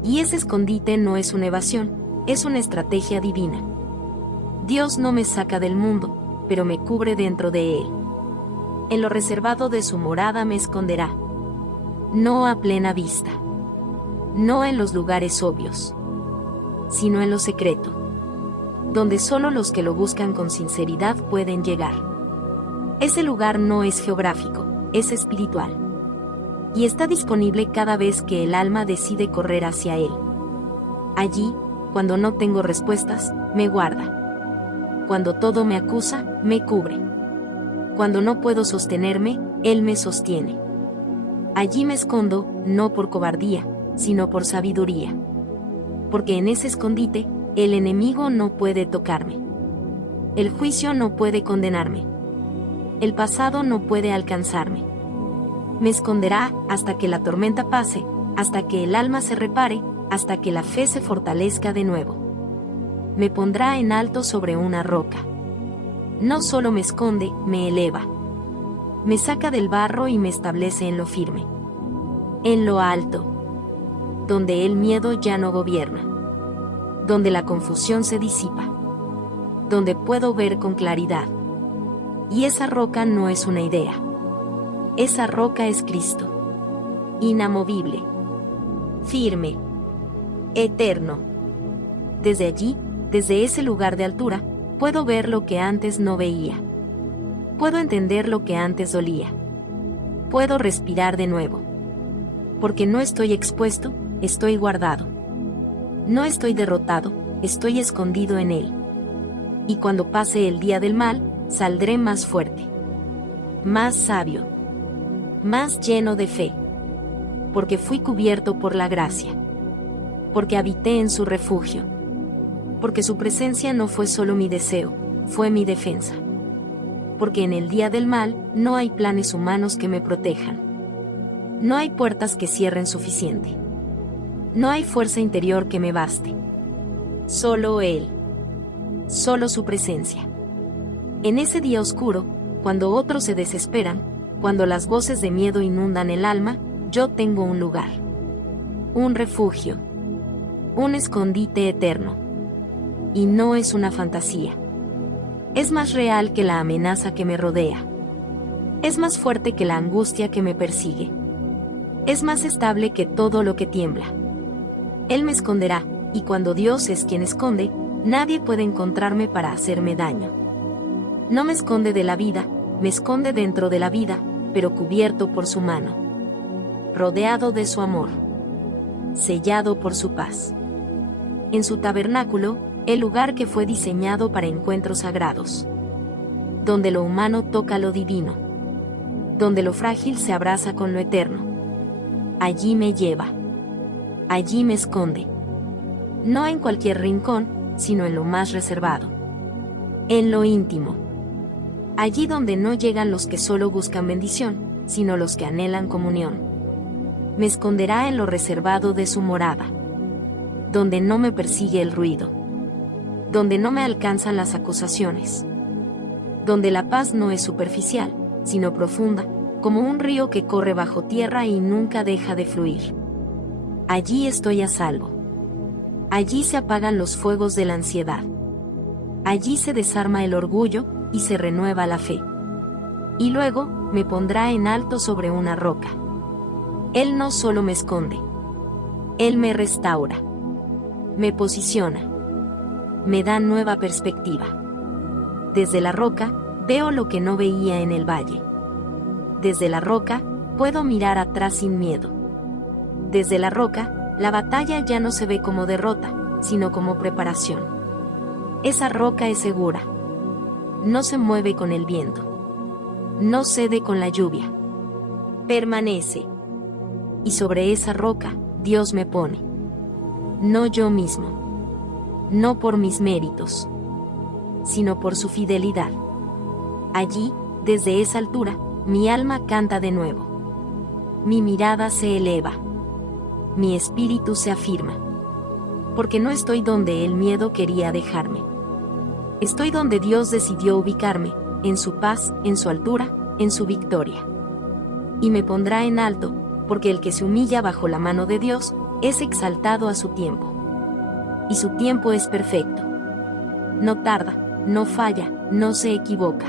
Y ese escondite no es una evasión, es una estrategia divina. Dios no me saca del mundo, pero me cubre dentro de Él. En lo reservado de su morada me esconderá. No a plena vista. No en los lugares obvios. Sino en lo secreto. Donde solo los que lo buscan con sinceridad pueden llegar. Ese lugar no es geográfico, es espiritual. Y está disponible cada vez que el alma decide correr hacia Él. Allí, cuando no tengo respuestas, me guarda. Cuando todo me acusa, me cubre. Cuando no puedo sostenerme, Él me sostiene. Allí me escondo, no por cobardía, sino por sabiduría. Porque en ese escondite, el enemigo no puede tocarme. El juicio no puede condenarme. El pasado no puede alcanzarme. Me esconderá hasta que la tormenta pase, hasta que el alma se repare, hasta que la fe se fortalezca de nuevo. Me pondrá en alto sobre una roca. No solo me esconde, me eleva. Me saca del barro y me establece en lo firme. En lo alto. Donde el miedo ya no gobierna. Donde la confusión se disipa. Donde puedo ver con claridad. Y esa roca no es una idea. Esa roca es Cristo. Inamovible. Firme. Eterno. Desde allí, desde ese lugar de altura, puedo ver lo que antes no veía. Puedo entender lo que antes dolía. Puedo respirar de nuevo. Porque no estoy expuesto, estoy guardado. No estoy derrotado, estoy escondido en Él. Y cuando pase el día del mal, saldré más fuerte. Más sabio. Más lleno de fe. Porque fui cubierto por la gracia. Porque habité en su refugio. Porque su presencia no fue solo mi deseo, fue mi defensa. Porque en el día del mal no hay planes humanos que me protejan. No hay puertas que cierren suficiente. No hay fuerza interior que me baste. Solo Él. Solo su presencia. En ese día oscuro, cuando otros se desesperan, cuando las voces de miedo inundan el alma, yo tengo un lugar. Un refugio. Un escondite eterno. Y no es una fantasía. Es más real que la amenaza que me rodea. Es más fuerte que la angustia que me persigue. Es más estable que todo lo que tiembla. Él me esconderá, y cuando Dios es quien esconde, nadie puede encontrarme para hacerme daño. No me esconde de la vida, me esconde dentro de la vida, pero cubierto por su mano. Rodeado de su amor. Sellado por su paz. En su tabernáculo, el lugar que fue diseñado para encuentros sagrados. Donde lo humano toca lo divino. Donde lo frágil se abraza con lo eterno. Allí me lleva. Allí me esconde. No en cualquier rincón, sino en lo más reservado. En lo íntimo. Allí donde no llegan los que solo buscan bendición, sino los que anhelan comunión. Me esconderá en lo reservado de su morada. Donde no me persigue el ruido. Donde no me alcanzan las acusaciones. Donde la paz no es superficial, sino profunda, como un río que corre bajo tierra y nunca deja de fluir. Allí estoy a salvo. Allí se apagan los fuegos de la ansiedad. Allí se desarma el orgullo y se renueva la fe. Y luego me pondrá en alto sobre una roca. Él no solo me esconde. Él me restaura. Me posiciona. Me da nueva perspectiva. Desde la roca, veo lo que no veía en el valle. Desde la roca, puedo mirar atrás sin miedo. Desde la roca, la batalla ya no se ve como derrota, sino como preparación. Esa roca es segura. No se mueve con el viento. No cede con la lluvia. Permanece. Y sobre esa roca, Dios me pone. No yo mismo. No por mis méritos, sino por su fidelidad. Allí, desde esa altura, mi alma canta de nuevo. Mi mirada se eleva. Mi espíritu se afirma. Porque no estoy donde el miedo quería dejarme. Estoy donde Dios decidió ubicarme, en su paz, en su altura, en su victoria. Y me pondrá en alto, porque el que se humilla bajo la mano de Dios, es exaltado a su tiempo. Y su tiempo es perfecto. No tarda, no falla, no se equivoca.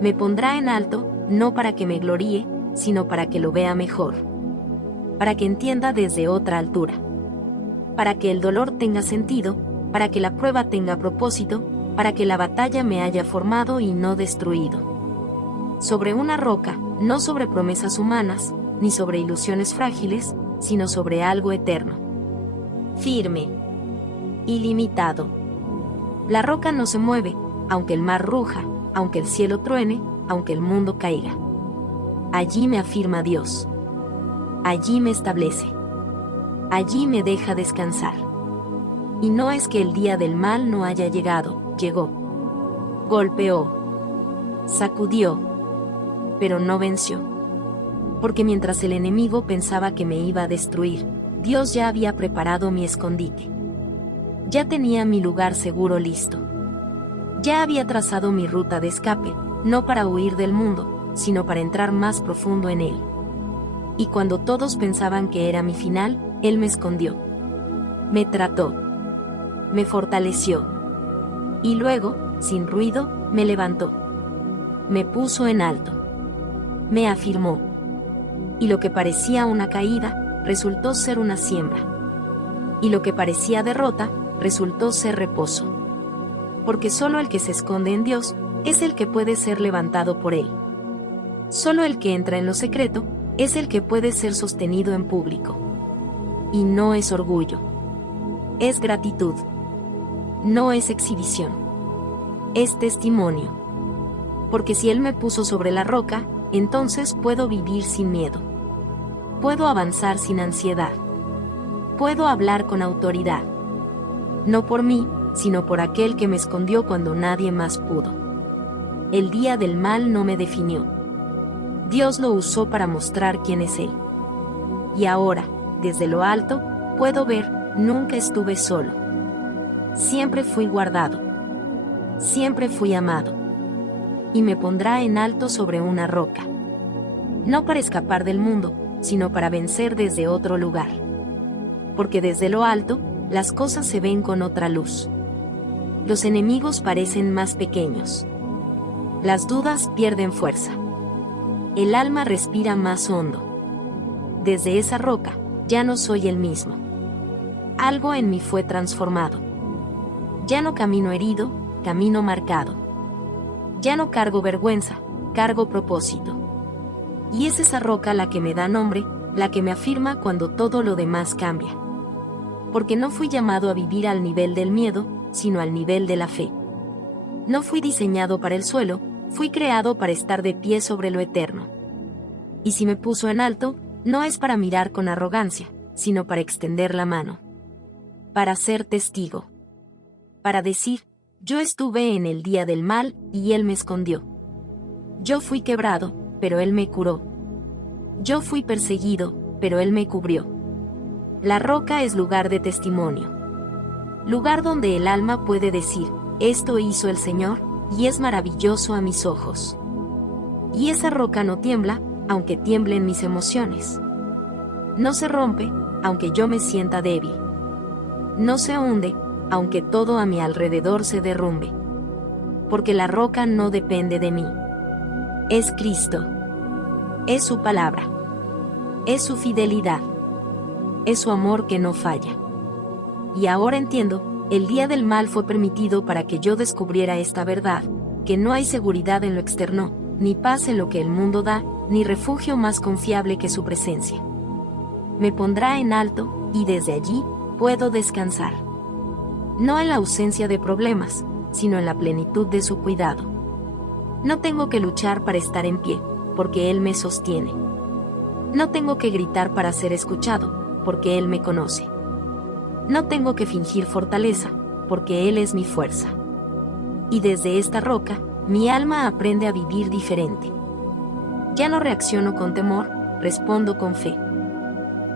Me pondrá en alto, no para que me gloríe, sino para que lo vea mejor. Para que entienda desde otra altura. Para que el dolor tenga sentido, para que la prueba tenga propósito, para que la batalla me haya formado y no destruido. Sobre una roca, no sobre promesas humanas, ni sobre ilusiones frágiles, sino sobre algo eterno. Firme. Ilimitado. La roca no se mueve, aunque el mar ruja, aunque el cielo truene, aunque el mundo caiga. Allí me afirma Dios. Allí me establece. Allí me deja descansar. Y no es que el día del mal no haya llegado, llegó. Golpeó. Sacudió. Pero no venció. Porque mientras el enemigo pensaba que me iba a destruir, Dios ya había preparado mi escondite. Ya tenía mi lugar seguro listo. Ya había trazado mi ruta de escape, no para huir del mundo, sino para entrar más profundo en él. Y cuando todos pensaban que era mi final, Él me escondió. Me trató. Me fortaleció. Y luego, sin ruido, me levantó. Me puso en alto. Me afirmó. Y lo que parecía una caída, resultó ser una siembra. Y lo que parecía derrota, resultó ser reposo. Porque solo el que se esconde en Dios, es el que puede ser levantado por Él. Solo el que entra en lo secreto, es el que puede ser sostenido en público. Y no es orgullo. Es gratitud. No es exhibición. Es testimonio. Porque si Él me puso sobre la roca, entonces puedo vivir sin miedo. Puedo avanzar sin ansiedad. Puedo hablar con autoridad. No por mí, sino por aquel que me escondió cuando nadie más pudo. El día del mal no me definió. Dios lo usó para mostrar quién es Él. Y ahora, desde lo alto, puedo ver, nunca estuve solo. Siempre fui guardado. Siempre fui amado. Y me pondrá en alto sobre una roca. No para escapar del mundo, sino para vencer desde otro lugar. Porque desde lo alto, las cosas se ven con otra luz. Los enemigos parecen más pequeños. Las dudas pierden fuerza. el alma respira más hondo. Desde esa roca, ya no soy el mismo. Algo en mí fue transformado. Ya no camino herido, camino marcado. Ya no cargo vergüenza, cargo propósito. Y es esa roca la que me da nombre, la que me afirma cuando todo lo demás cambia. Porque no fui llamado a vivir al nivel del miedo, sino al nivel de la fe. No fui diseñado para el suelo, fui creado para estar de pie sobre lo eterno. Y si me puso en alto, no es para mirar con arrogancia, sino para extender la mano. Para ser testigo. Para decir, yo estuve en el día del mal, y Él me escondió. Yo fui quebrado, pero Él me curó. Yo fui perseguido, pero Él me cubrió. La roca es lugar de testimonio. Lugar donde el alma puede decir, esto hizo el Señor, y es maravilloso a mis ojos. Y esa roca no tiembla, aunque tiemblen mis emociones. No se rompe, aunque yo me sienta débil. No se hunde, aunque todo a mi alrededor se derrumbe. Porque la roca no depende de mí. Es Cristo. Es su palabra. Es su fidelidad. Es su amor que no falla. Y ahora entiendo, el día del mal fue permitido para que yo descubriera esta verdad, que no hay seguridad en lo externo, ni paz en lo que el mundo da, ni refugio más confiable que su presencia. Me pondrá en alto, y desde allí, puedo descansar. No en la ausencia de problemas, sino en la plenitud de su cuidado. No tengo que luchar para estar en pie, porque Él me sostiene. No tengo que gritar para ser escuchado, porque Él me conoce. No tengo que fingir fortaleza, porque Él es mi fuerza. Y desde esta roca, mi alma aprende a vivir diferente. Ya no reacciono con temor, respondo con fe.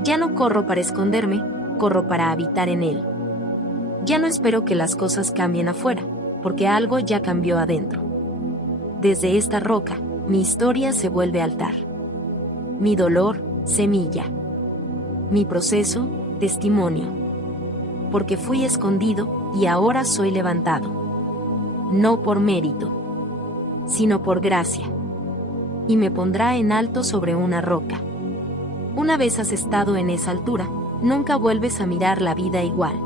Ya no corro para esconderme, corro para habitar en Él. Ya no espero que las cosas cambien afuera, porque algo ya cambió adentro. Desde esta roca, mi historia se vuelve altar. Mi dolor, semilla. Mi proceso, testimonio. Porque fui escondido, y ahora soy levantado. No por mérito, sino por gracia. Y me pondrá en alto sobre una roca. Una vez has estado en esa altura, nunca vuelves a mirar la vida igual.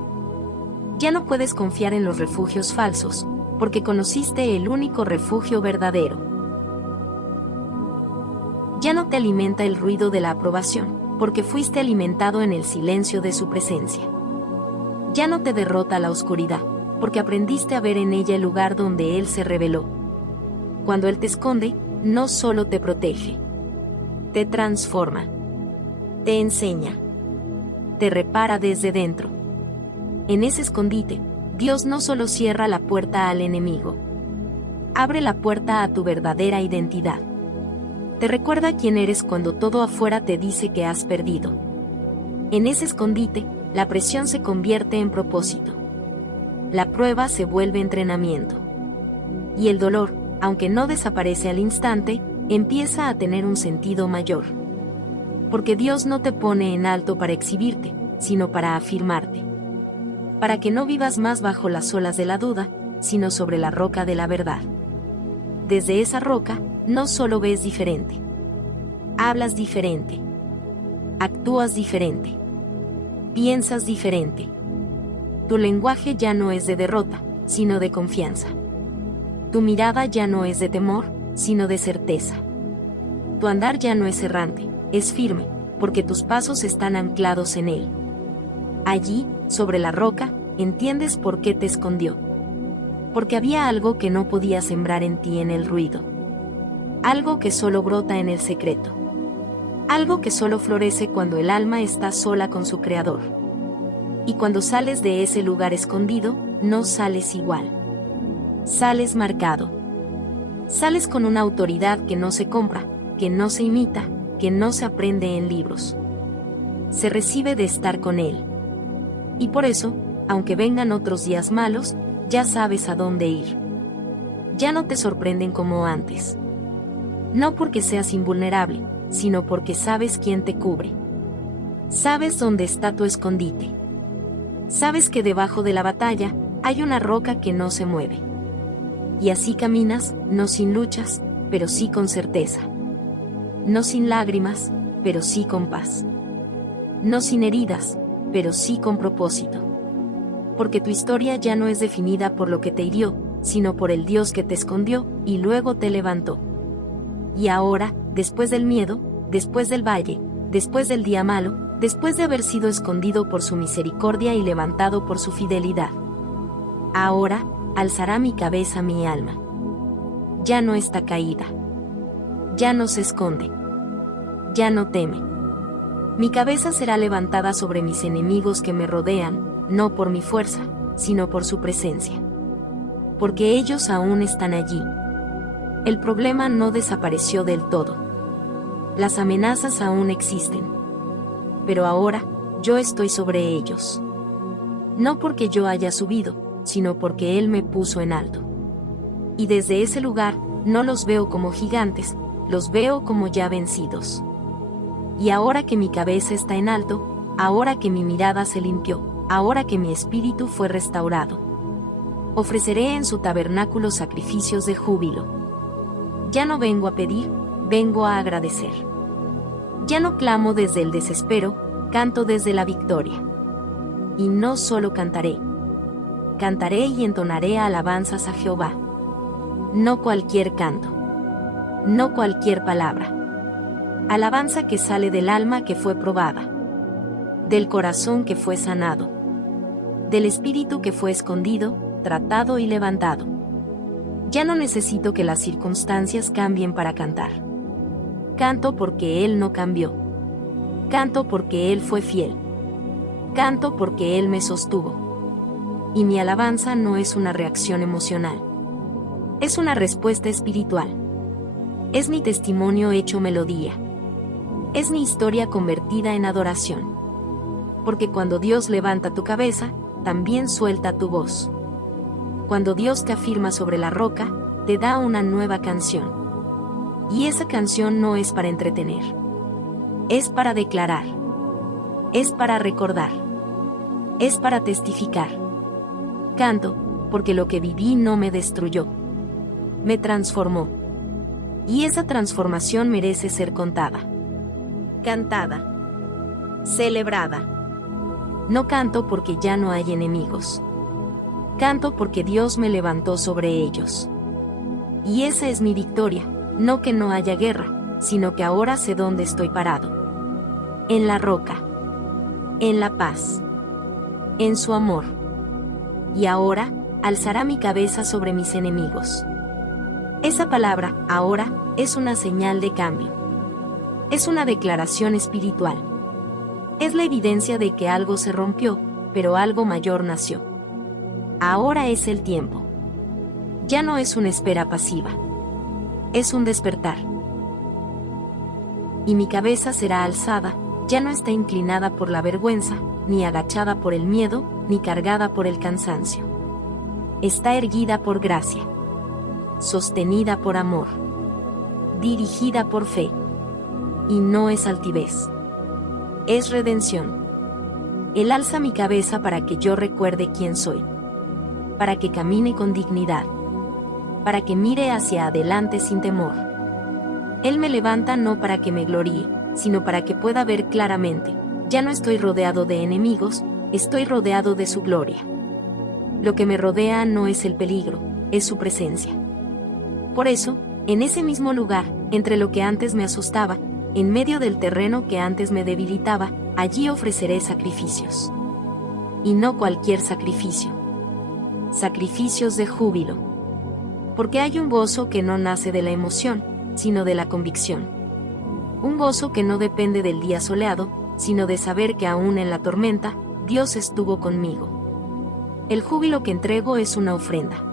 Ya no puedes confiar en los refugios falsos, porque conociste el único refugio verdadero. Ya no te alimenta el ruido de la aprobación, porque fuiste alimentado en el silencio de su presencia. Ya no te derrota la oscuridad, porque aprendiste a ver en ella el lugar donde Él se reveló. Cuando Él te esconde, no solo te protege, te transforma, te enseña, te repara desde dentro. En ese escondite, Dios no solo cierra la puerta al enemigo, abre la puerta a tu verdadera identidad. Te recuerda quién eres cuando todo afuera te dice que has perdido. En ese escondite, la presión se convierte en propósito. La prueba se vuelve entrenamiento. Y el dolor, aunque no desaparece al instante, empieza a tener un sentido mayor. Porque Dios no te pone en alto para exhibirte, sino para afirmarte. Para que no vivas más bajo las olas de la duda, sino sobre la roca de la verdad. Desde esa roca, no solo ves diferente. Hablas diferente. Actúas diferente. Piensas diferente. Tu lenguaje ya no es de derrota, sino de confianza. Tu mirada ya no es de temor, sino de certeza. Tu andar ya no es errante, es firme, porque tus pasos están anclados en Él. Allí, sobre la roca, entiendes por qué te escondió. Porque había algo que no podía sembrar en ti en el ruido. Algo que solo brota en el secreto. Algo que solo florece cuando el alma está sola con su Creador. Y cuando sales de ese lugar escondido, no sales igual. Sales marcado. Sales con una autoridad que no se compra, que no se imita, que no se aprende en libros. Se recibe de estar con Él. Y por eso, aunque vengan otros días malos, ya sabes a dónde ir. Ya no te sorprenden como antes. No porque seas invulnerable, sino porque sabes quién te cubre. Sabes dónde está tu escondite. Sabes que debajo de la batalla hay una roca que no se mueve. Y así caminas, no sin luchas, pero sí con certeza. no sin lágrimas, pero sí con paz. No sin heridas, pero sí con propósito. Porque tu historia ya no es definida por lo que te hirió, sino por el Dios que te escondió y luego te levantó. Y ahora, después del miedo, después del valle, después del día malo, después de haber sido escondido por su misericordia y levantado por su fidelidad, ahora, alzará mi cabeza mi alma. Ya no está caída. Ya no se esconde. Ya no teme. Mi cabeza será levantada sobre mis enemigos que me rodean, no por mi fuerza, sino por su presencia. Porque ellos aún están allí. El problema no desapareció del todo. Las amenazas aún existen. Pero ahora, yo estoy sobre ellos. No porque yo haya subido, sino porque Él me puso en alto. Y desde ese lugar, no los veo como gigantes, los veo como ya vencidos. Y ahora que mi cabeza está en alto, ahora que mi mirada se limpió, ahora que mi espíritu fue restaurado, ofreceré en su tabernáculo sacrificios de júbilo. Ya no vengo a pedir, vengo a agradecer. Ya no clamo desde el desespero, canto desde la victoria. Y no solo cantaré. Cantaré y entonaré alabanzas a Jehová. No cualquier canto. No cualquier palabra. Alabanza que sale del alma que fue probada. Del corazón que fue sanado. Del espíritu que fue escondido, tratado y levantado. Ya no necesito que las circunstancias cambien para cantar. Canto porque Él no cambió. Canto porque Él fue fiel. Canto porque Él me sostuvo. Y mi alabanza no es una reacción emocional. Es una respuesta espiritual. Es mi testimonio hecho melodía. Es mi historia convertida en adoración. Porque cuando Dios levanta tu cabeza, también suelta tu voz. Cuando Dios te afirma sobre la roca, te da una nueva canción. Y esa canción no es para entretener. Es para declarar. Es para recordar. Es para testificar. Canto, porque lo que viví no me destruyó. Me transformó. Y esa transformación merece ser contada. Cantada. Celebrada. No canto porque ya no hay enemigos. Canto porque Dios me levantó sobre ellos. Y esa es mi victoria, no que no haya guerra, sino que ahora sé dónde estoy parado. En la roca. En la paz. En su amor. Y ahora, alzará mi cabeza sobre mis enemigos. Esa palabra, ahora, es una señal de cambio. Es una declaración espiritual. Es la evidencia de que algo se rompió, pero algo mayor nació. Ahora es el tiempo. Ya no es una espera pasiva. Es un despertar. Y mi cabeza será alzada, ya no está inclinada por la vergüenza, ni agachada por el miedo, ni cargada por el cansancio. Está erguida por gracia. Sostenida por amor. Dirigida por fe. Y no es altivez. Es redención. Él alza mi cabeza para que yo recuerde quién soy. Para que camine con dignidad. Para que mire hacia adelante sin temor. Él me levanta no para que me gloríe, sino para que pueda ver claramente. Ya no estoy rodeado de enemigos, estoy rodeado de su gloria. Lo que me rodea no es el peligro, es su presencia. Por eso, en ese mismo lugar, entre lo que antes me asustaba, en medio del terreno que antes me debilitaba, allí ofreceré sacrificios. Y no cualquier sacrificio. Sacrificios de júbilo. Porque hay un gozo que no nace de la emoción, sino de la convicción. Un gozo que no depende del día soleado, sino de saber que aún en la tormenta, Dios estuvo conmigo. El júbilo que entrego es una ofrenda.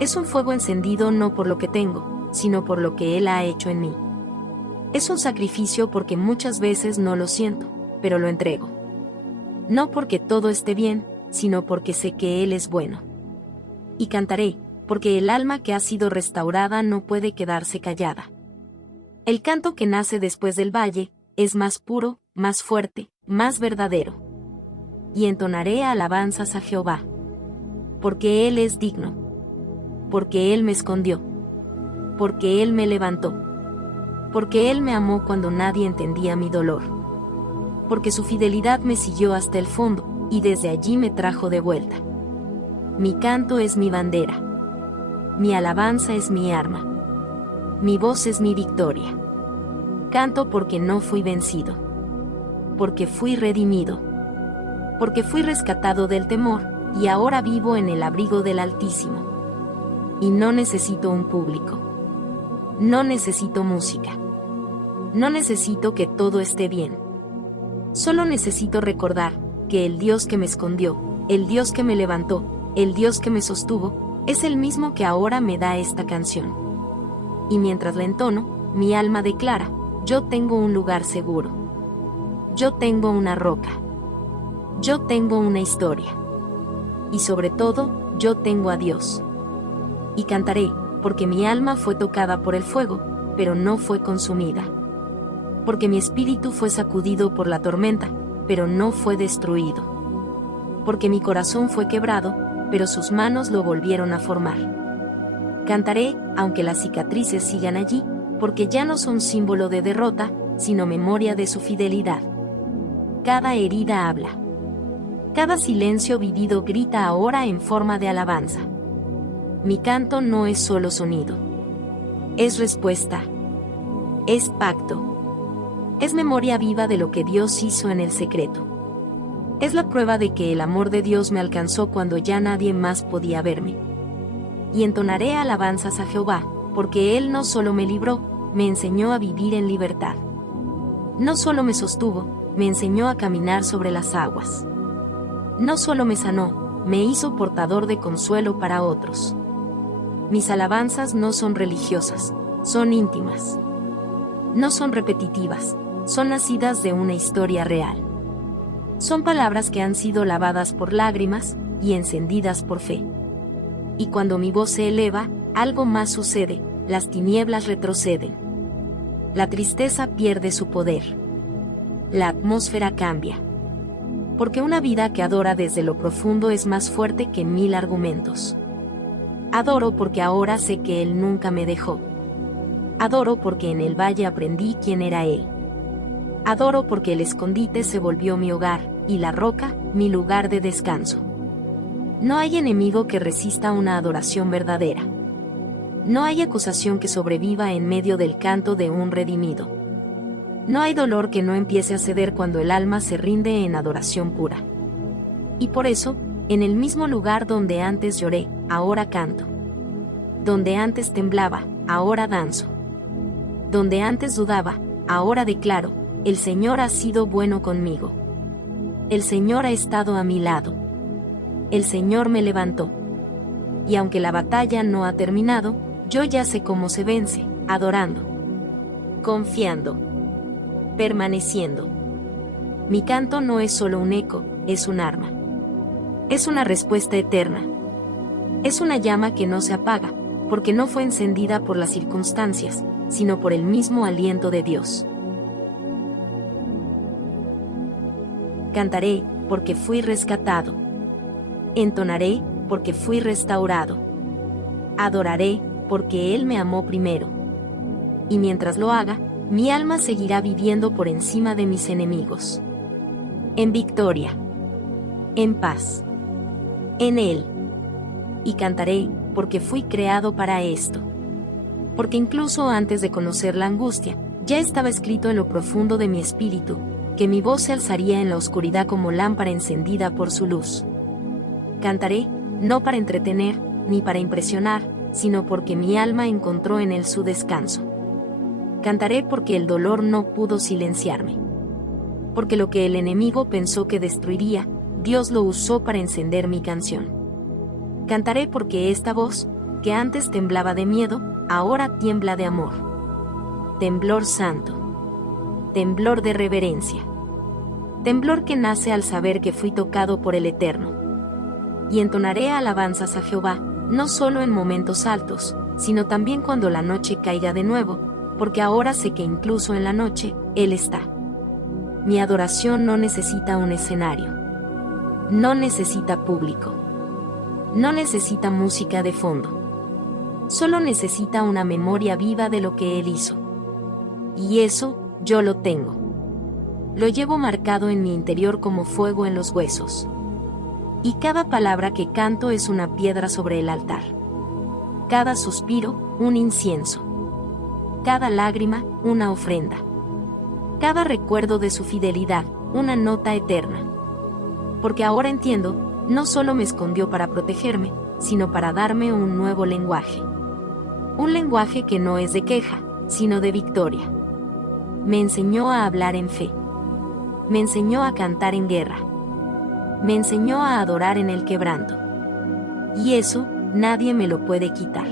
Es un fuego encendido no por lo que tengo, sino por lo que Él ha hecho en mí. Es un sacrificio porque muchas veces no lo siento, pero lo entrego. No porque todo esté bien, sino porque sé que Él es bueno. Y cantaré, porque el alma que ha sido restaurada no puede quedarse callada. El canto que nace después del valle, es más puro, más fuerte, más verdadero. Y entonaré alabanzas a Jehová. Porque Él es digno. Porque Él me escondió. Porque Él me levantó. Porque Él me amó cuando nadie entendía mi dolor. Porque su fidelidad me siguió hasta el fondo, y desde allí me trajo de vuelta. Mi canto es mi bandera. Mi alabanza es mi arma. Mi voz es mi victoria. Canto porque no fui vencido. Porque fui redimido. Porque fui rescatado del temor, y ahora vivo en el abrigo del Altísimo. Y no necesito un público. No necesito música. No necesito que todo esté bien. Solo necesito recordar que el Dios que me escondió, el Dios que me levantó, el Dios que me sostuvo, es el mismo que ahora me da esta canción. Y mientras la entono, mi alma declara: yo tengo un lugar seguro. Yo tengo una roca. Yo tengo una historia. Y sobre todo, yo tengo a Dios. Y cantaré, porque mi alma fue tocada por el fuego, pero no fue consumida. Porque mi espíritu fue sacudido por la tormenta, pero no fue destruido. Porque mi corazón fue quebrado, pero sus manos lo volvieron a formar. Cantaré, aunque las cicatrices sigan allí, porque ya no son símbolo de derrota, sino memoria de su fidelidad. Cada herida habla. Cada silencio vivido grita ahora en forma de alabanza. Mi canto no es solo sonido. Es respuesta. Es pacto. Es memoria viva de lo que Dios hizo en el secreto. Es la prueba de que el amor de Dios me alcanzó cuando ya nadie más podía verme. Y entonaré alabanzas a Jehová, porque Él no solo me libró, me enseñó a vivir en libertad. No solo me sostuvo, me enseñó a caminar sobre las aguas. No solo me sanó, me hizo portador de consuelo para otros. Mis alabanzas no son religiosas, son íntimas. No son repetitivas, son nacidas de una historia real. Son palabras que han sido lavadas por lágrimas y encendidas por fe. Y cuando mi voz se eleva, algo más sucede, las tinieblas retroceden. La tristeza pierde su poder. La atmósfera cambia. Porque una vida que adora desde lo profundo es más fuerte que 1000 argumentos. Adoro porque ahora sé que Él nunca me dejó. Adoro porque en el valle aprendí quién era Él. Adoro porque el escondite se volvió mi hogar, y la roca, mi lugar de descanso. No hay enemigo que resista una adoración verdadera. No hay acusación que sobreviva en medio del canto de un redimido. No hay dolor que no empiece a ceder cuando el alma se rinde en adoración pura. Y por eso, en el mismo lugar donde antes lloré, ahora canto. Donde antes temblaba, ahora danzo. Donde antes dudaba, ahora declaro: el Señor ha sido bueno conmigo. El Señor ha estado a mi lado. El Señor me levantó. Y aunque la batalla no ha terminado, yo ya sé cómo se vence, adorando, confiando, permaneciendo. Mi canto no es solo un eco, es un arma. Es una respuesta eterna. Es una llama que no se apaga, porque no fue encendida por las circunstancias, sino por el mismo aliento de Dios. Cantaré, porque fui rescatado. Entonaré, porque fui restaurado. Adoraré, porque Él me amó primero. Y mientras lo haga, mi alma seguirá viviendo por encima de mis enemigos. En victoria. En paz. En Él. Y cantaré, porque fui creado para esto. Porque incluso antes de conocer la angustia, ya estaba escrito en lo profundo de mi espíritu, que mi voz se alzaría en la oscuridad como lámpara encendida por su luz. Cantaré, no para entretener, ni para impresionar, sino porque mi alma encontró en él su descanso. Cantaré porque el dolor no pudo silenciarme. Porque lo que el enemigo pensó que destruiría, Dios lo usó para encender mi canción. Cantaré porque esta voz, que antes temblaba de miedo, ahora tiembla de amor. Temblor santo. Temblor de reverencia. Temblor que nace al saber que fui tocado por el Eterno. Y entonaré alabanzas a Jehová, no solo en momentos altos, sino también cuando la noche caiga de nuevo, porque ahora sé que incluso en la noche, Él está. Mi adoración no necesita un escenario. No necesita público. No necesita música de fondo. Solo necesita una memoria viva de lo que Él hizo. Y eso, yo lo tengo. Lo llevo marcado en mi interior como fuego en los huesos. Y cada palabra que canto es una piedra sobre el altar. Cada suspiro, un incienso. Cada lágrima, una ofrenda. Cada recuerdo de su fidelidad, una nota eterna. Porque ahora entiendo, no solo me escondió para protegerme, sino para darme un nuevo lenguaje. Un lenguaje que no es de queja, sino de victoria. Me enseñó a hablar en fe. Me enseñó a cantar en guerra. Me enseñó a adorar en el quebranto. Y eso, nadie me lo puede quitar.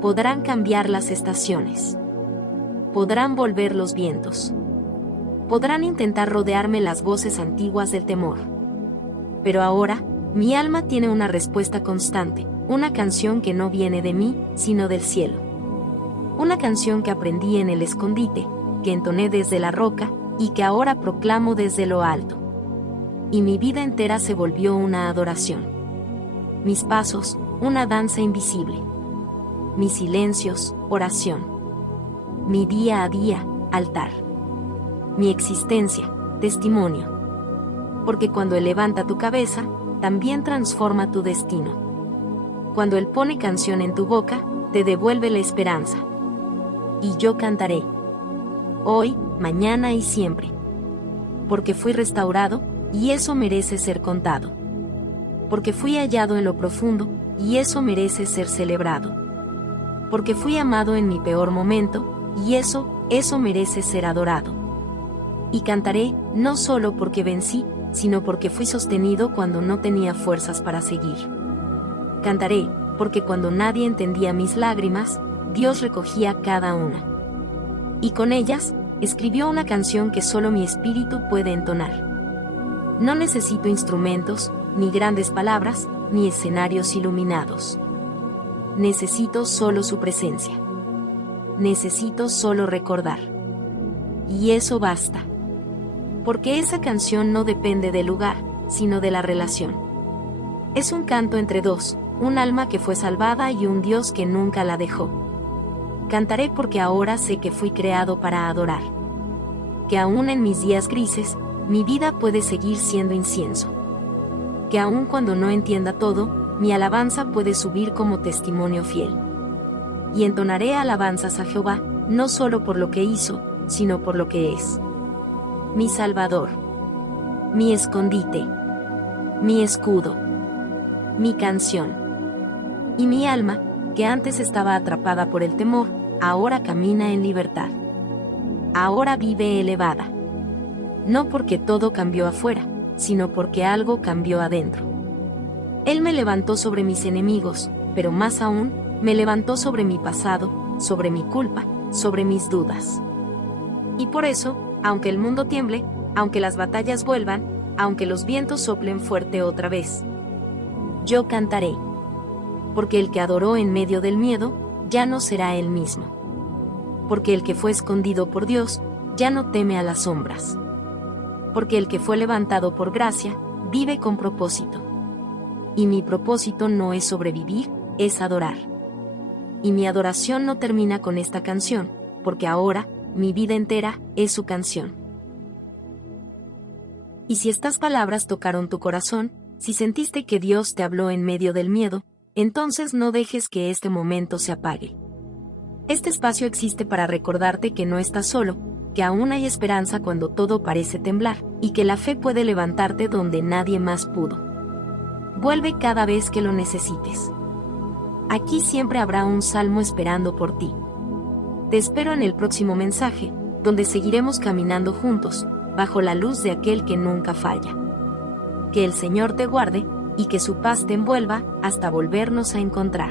Podrán cambiar las estaciones. Podrán volver los vientos. Podrán intentar rodearme las voces antiguas del temor. Pero ahora, mi alma tiene una respuesta constante, una canción que no viene de mí, sino del cielo. Una canción que aprendí en el escondite, que entoné desde la roca, y que ahora proclamo desde lo alto. Y mi vida entera se volvió una adoración. Mis pasos, una danza invisible. Mis silencios, oración. Mi día a día, altar. Mi existencia, testimonio. Porque cuando Él levanta tu cabeza, también transforma tu destino. Cuando Él pone canción en tu boca, te devuelve la esperanza. Y yo cantaré. Hoy, mañana y siempre. Porque fui restaurado, y eso merece ser contado. Porque fui hallado en lo profundo, y eso merece ser celebrado. Porque fui amado en mi peor momento, y eso merece ser adorado. Y cantaré, no solo porque vencí, sino porque fui sostenido cuando no tenía fuerzas para seguir. Cantaré, porque cuando nadie entendía mis lágrimas, Dios recogía cada una. Y con ellas, escribió una canción que solo mi espíritu puede entonar. No necesito instrumentos, ni grandes palabras, ni escenarios iluminados. Necesito solo su presencia. Necesito solo recordar. Y eso basta. Porque esa canción no depende del lugar, sino de la relación. Es un canto entre dos, un alma que fue salvada y un Dios que nunca la dejó. Cantaré porque ahora sé que fui creado para adorar. Que aún en mis días grises, mi vida puede seguir siendo incienso. Que aún cuando no entienda todo, mi alabanza puede subir como testimonio fiel. Y entonaré alabanzas a Jehová, no solo por lo que hizo, sino por lo que es. Mi Salvador. Mi escondite. Mi escudo. Mi canción. Y mi alma, que antes estaba atrapada por el temor, ahora camina en libertad. Ahora vive elevada. No porque todo cambió afuera, sino porque algo cambió adentro. Él me levantó sobre mis enemigos, pero más aún, me levantó sobre mi pasado, sobre mi culpa, sobre mis dudas. Y por eso, aunque el mundo tiemble, aunque las batallas vuelvan, aunque los vientos soplen fuerte otra vez, yo cantaré. Porque el que adoró en medio del miedo, ya no será el mismo. Porque el que fue escondido por Dios, ya no teme a las sombras. Porque el que fue levantado por gracia, vive con propósito. Y mi propósito no es sobrevivir, es adorar. Y mi adoración no termina con esta canción, porque ahora, mi vida entera, es su canción. Y si estas palabras tocaron tu corazón, si sentiste que Dios te habló en medio del miedo, entonces no dejes que este momento se apague. Este espacio existe para recordarte que no estás solo, que aún hay esperanza cuando todo parece temblar, y que la fe puede levantarte donde nadie más pudo. Vuelve cada vez que lo necesites. Aquí siempre habrá un salmo esperando por ti. Te espero en el próximo mensaje, donde seguiremos caminando juntos, bajo la luz de aquel que nunca falla. Que el Señor te guarde, y que su paz te envuelva, hasta volvernos a encontrar.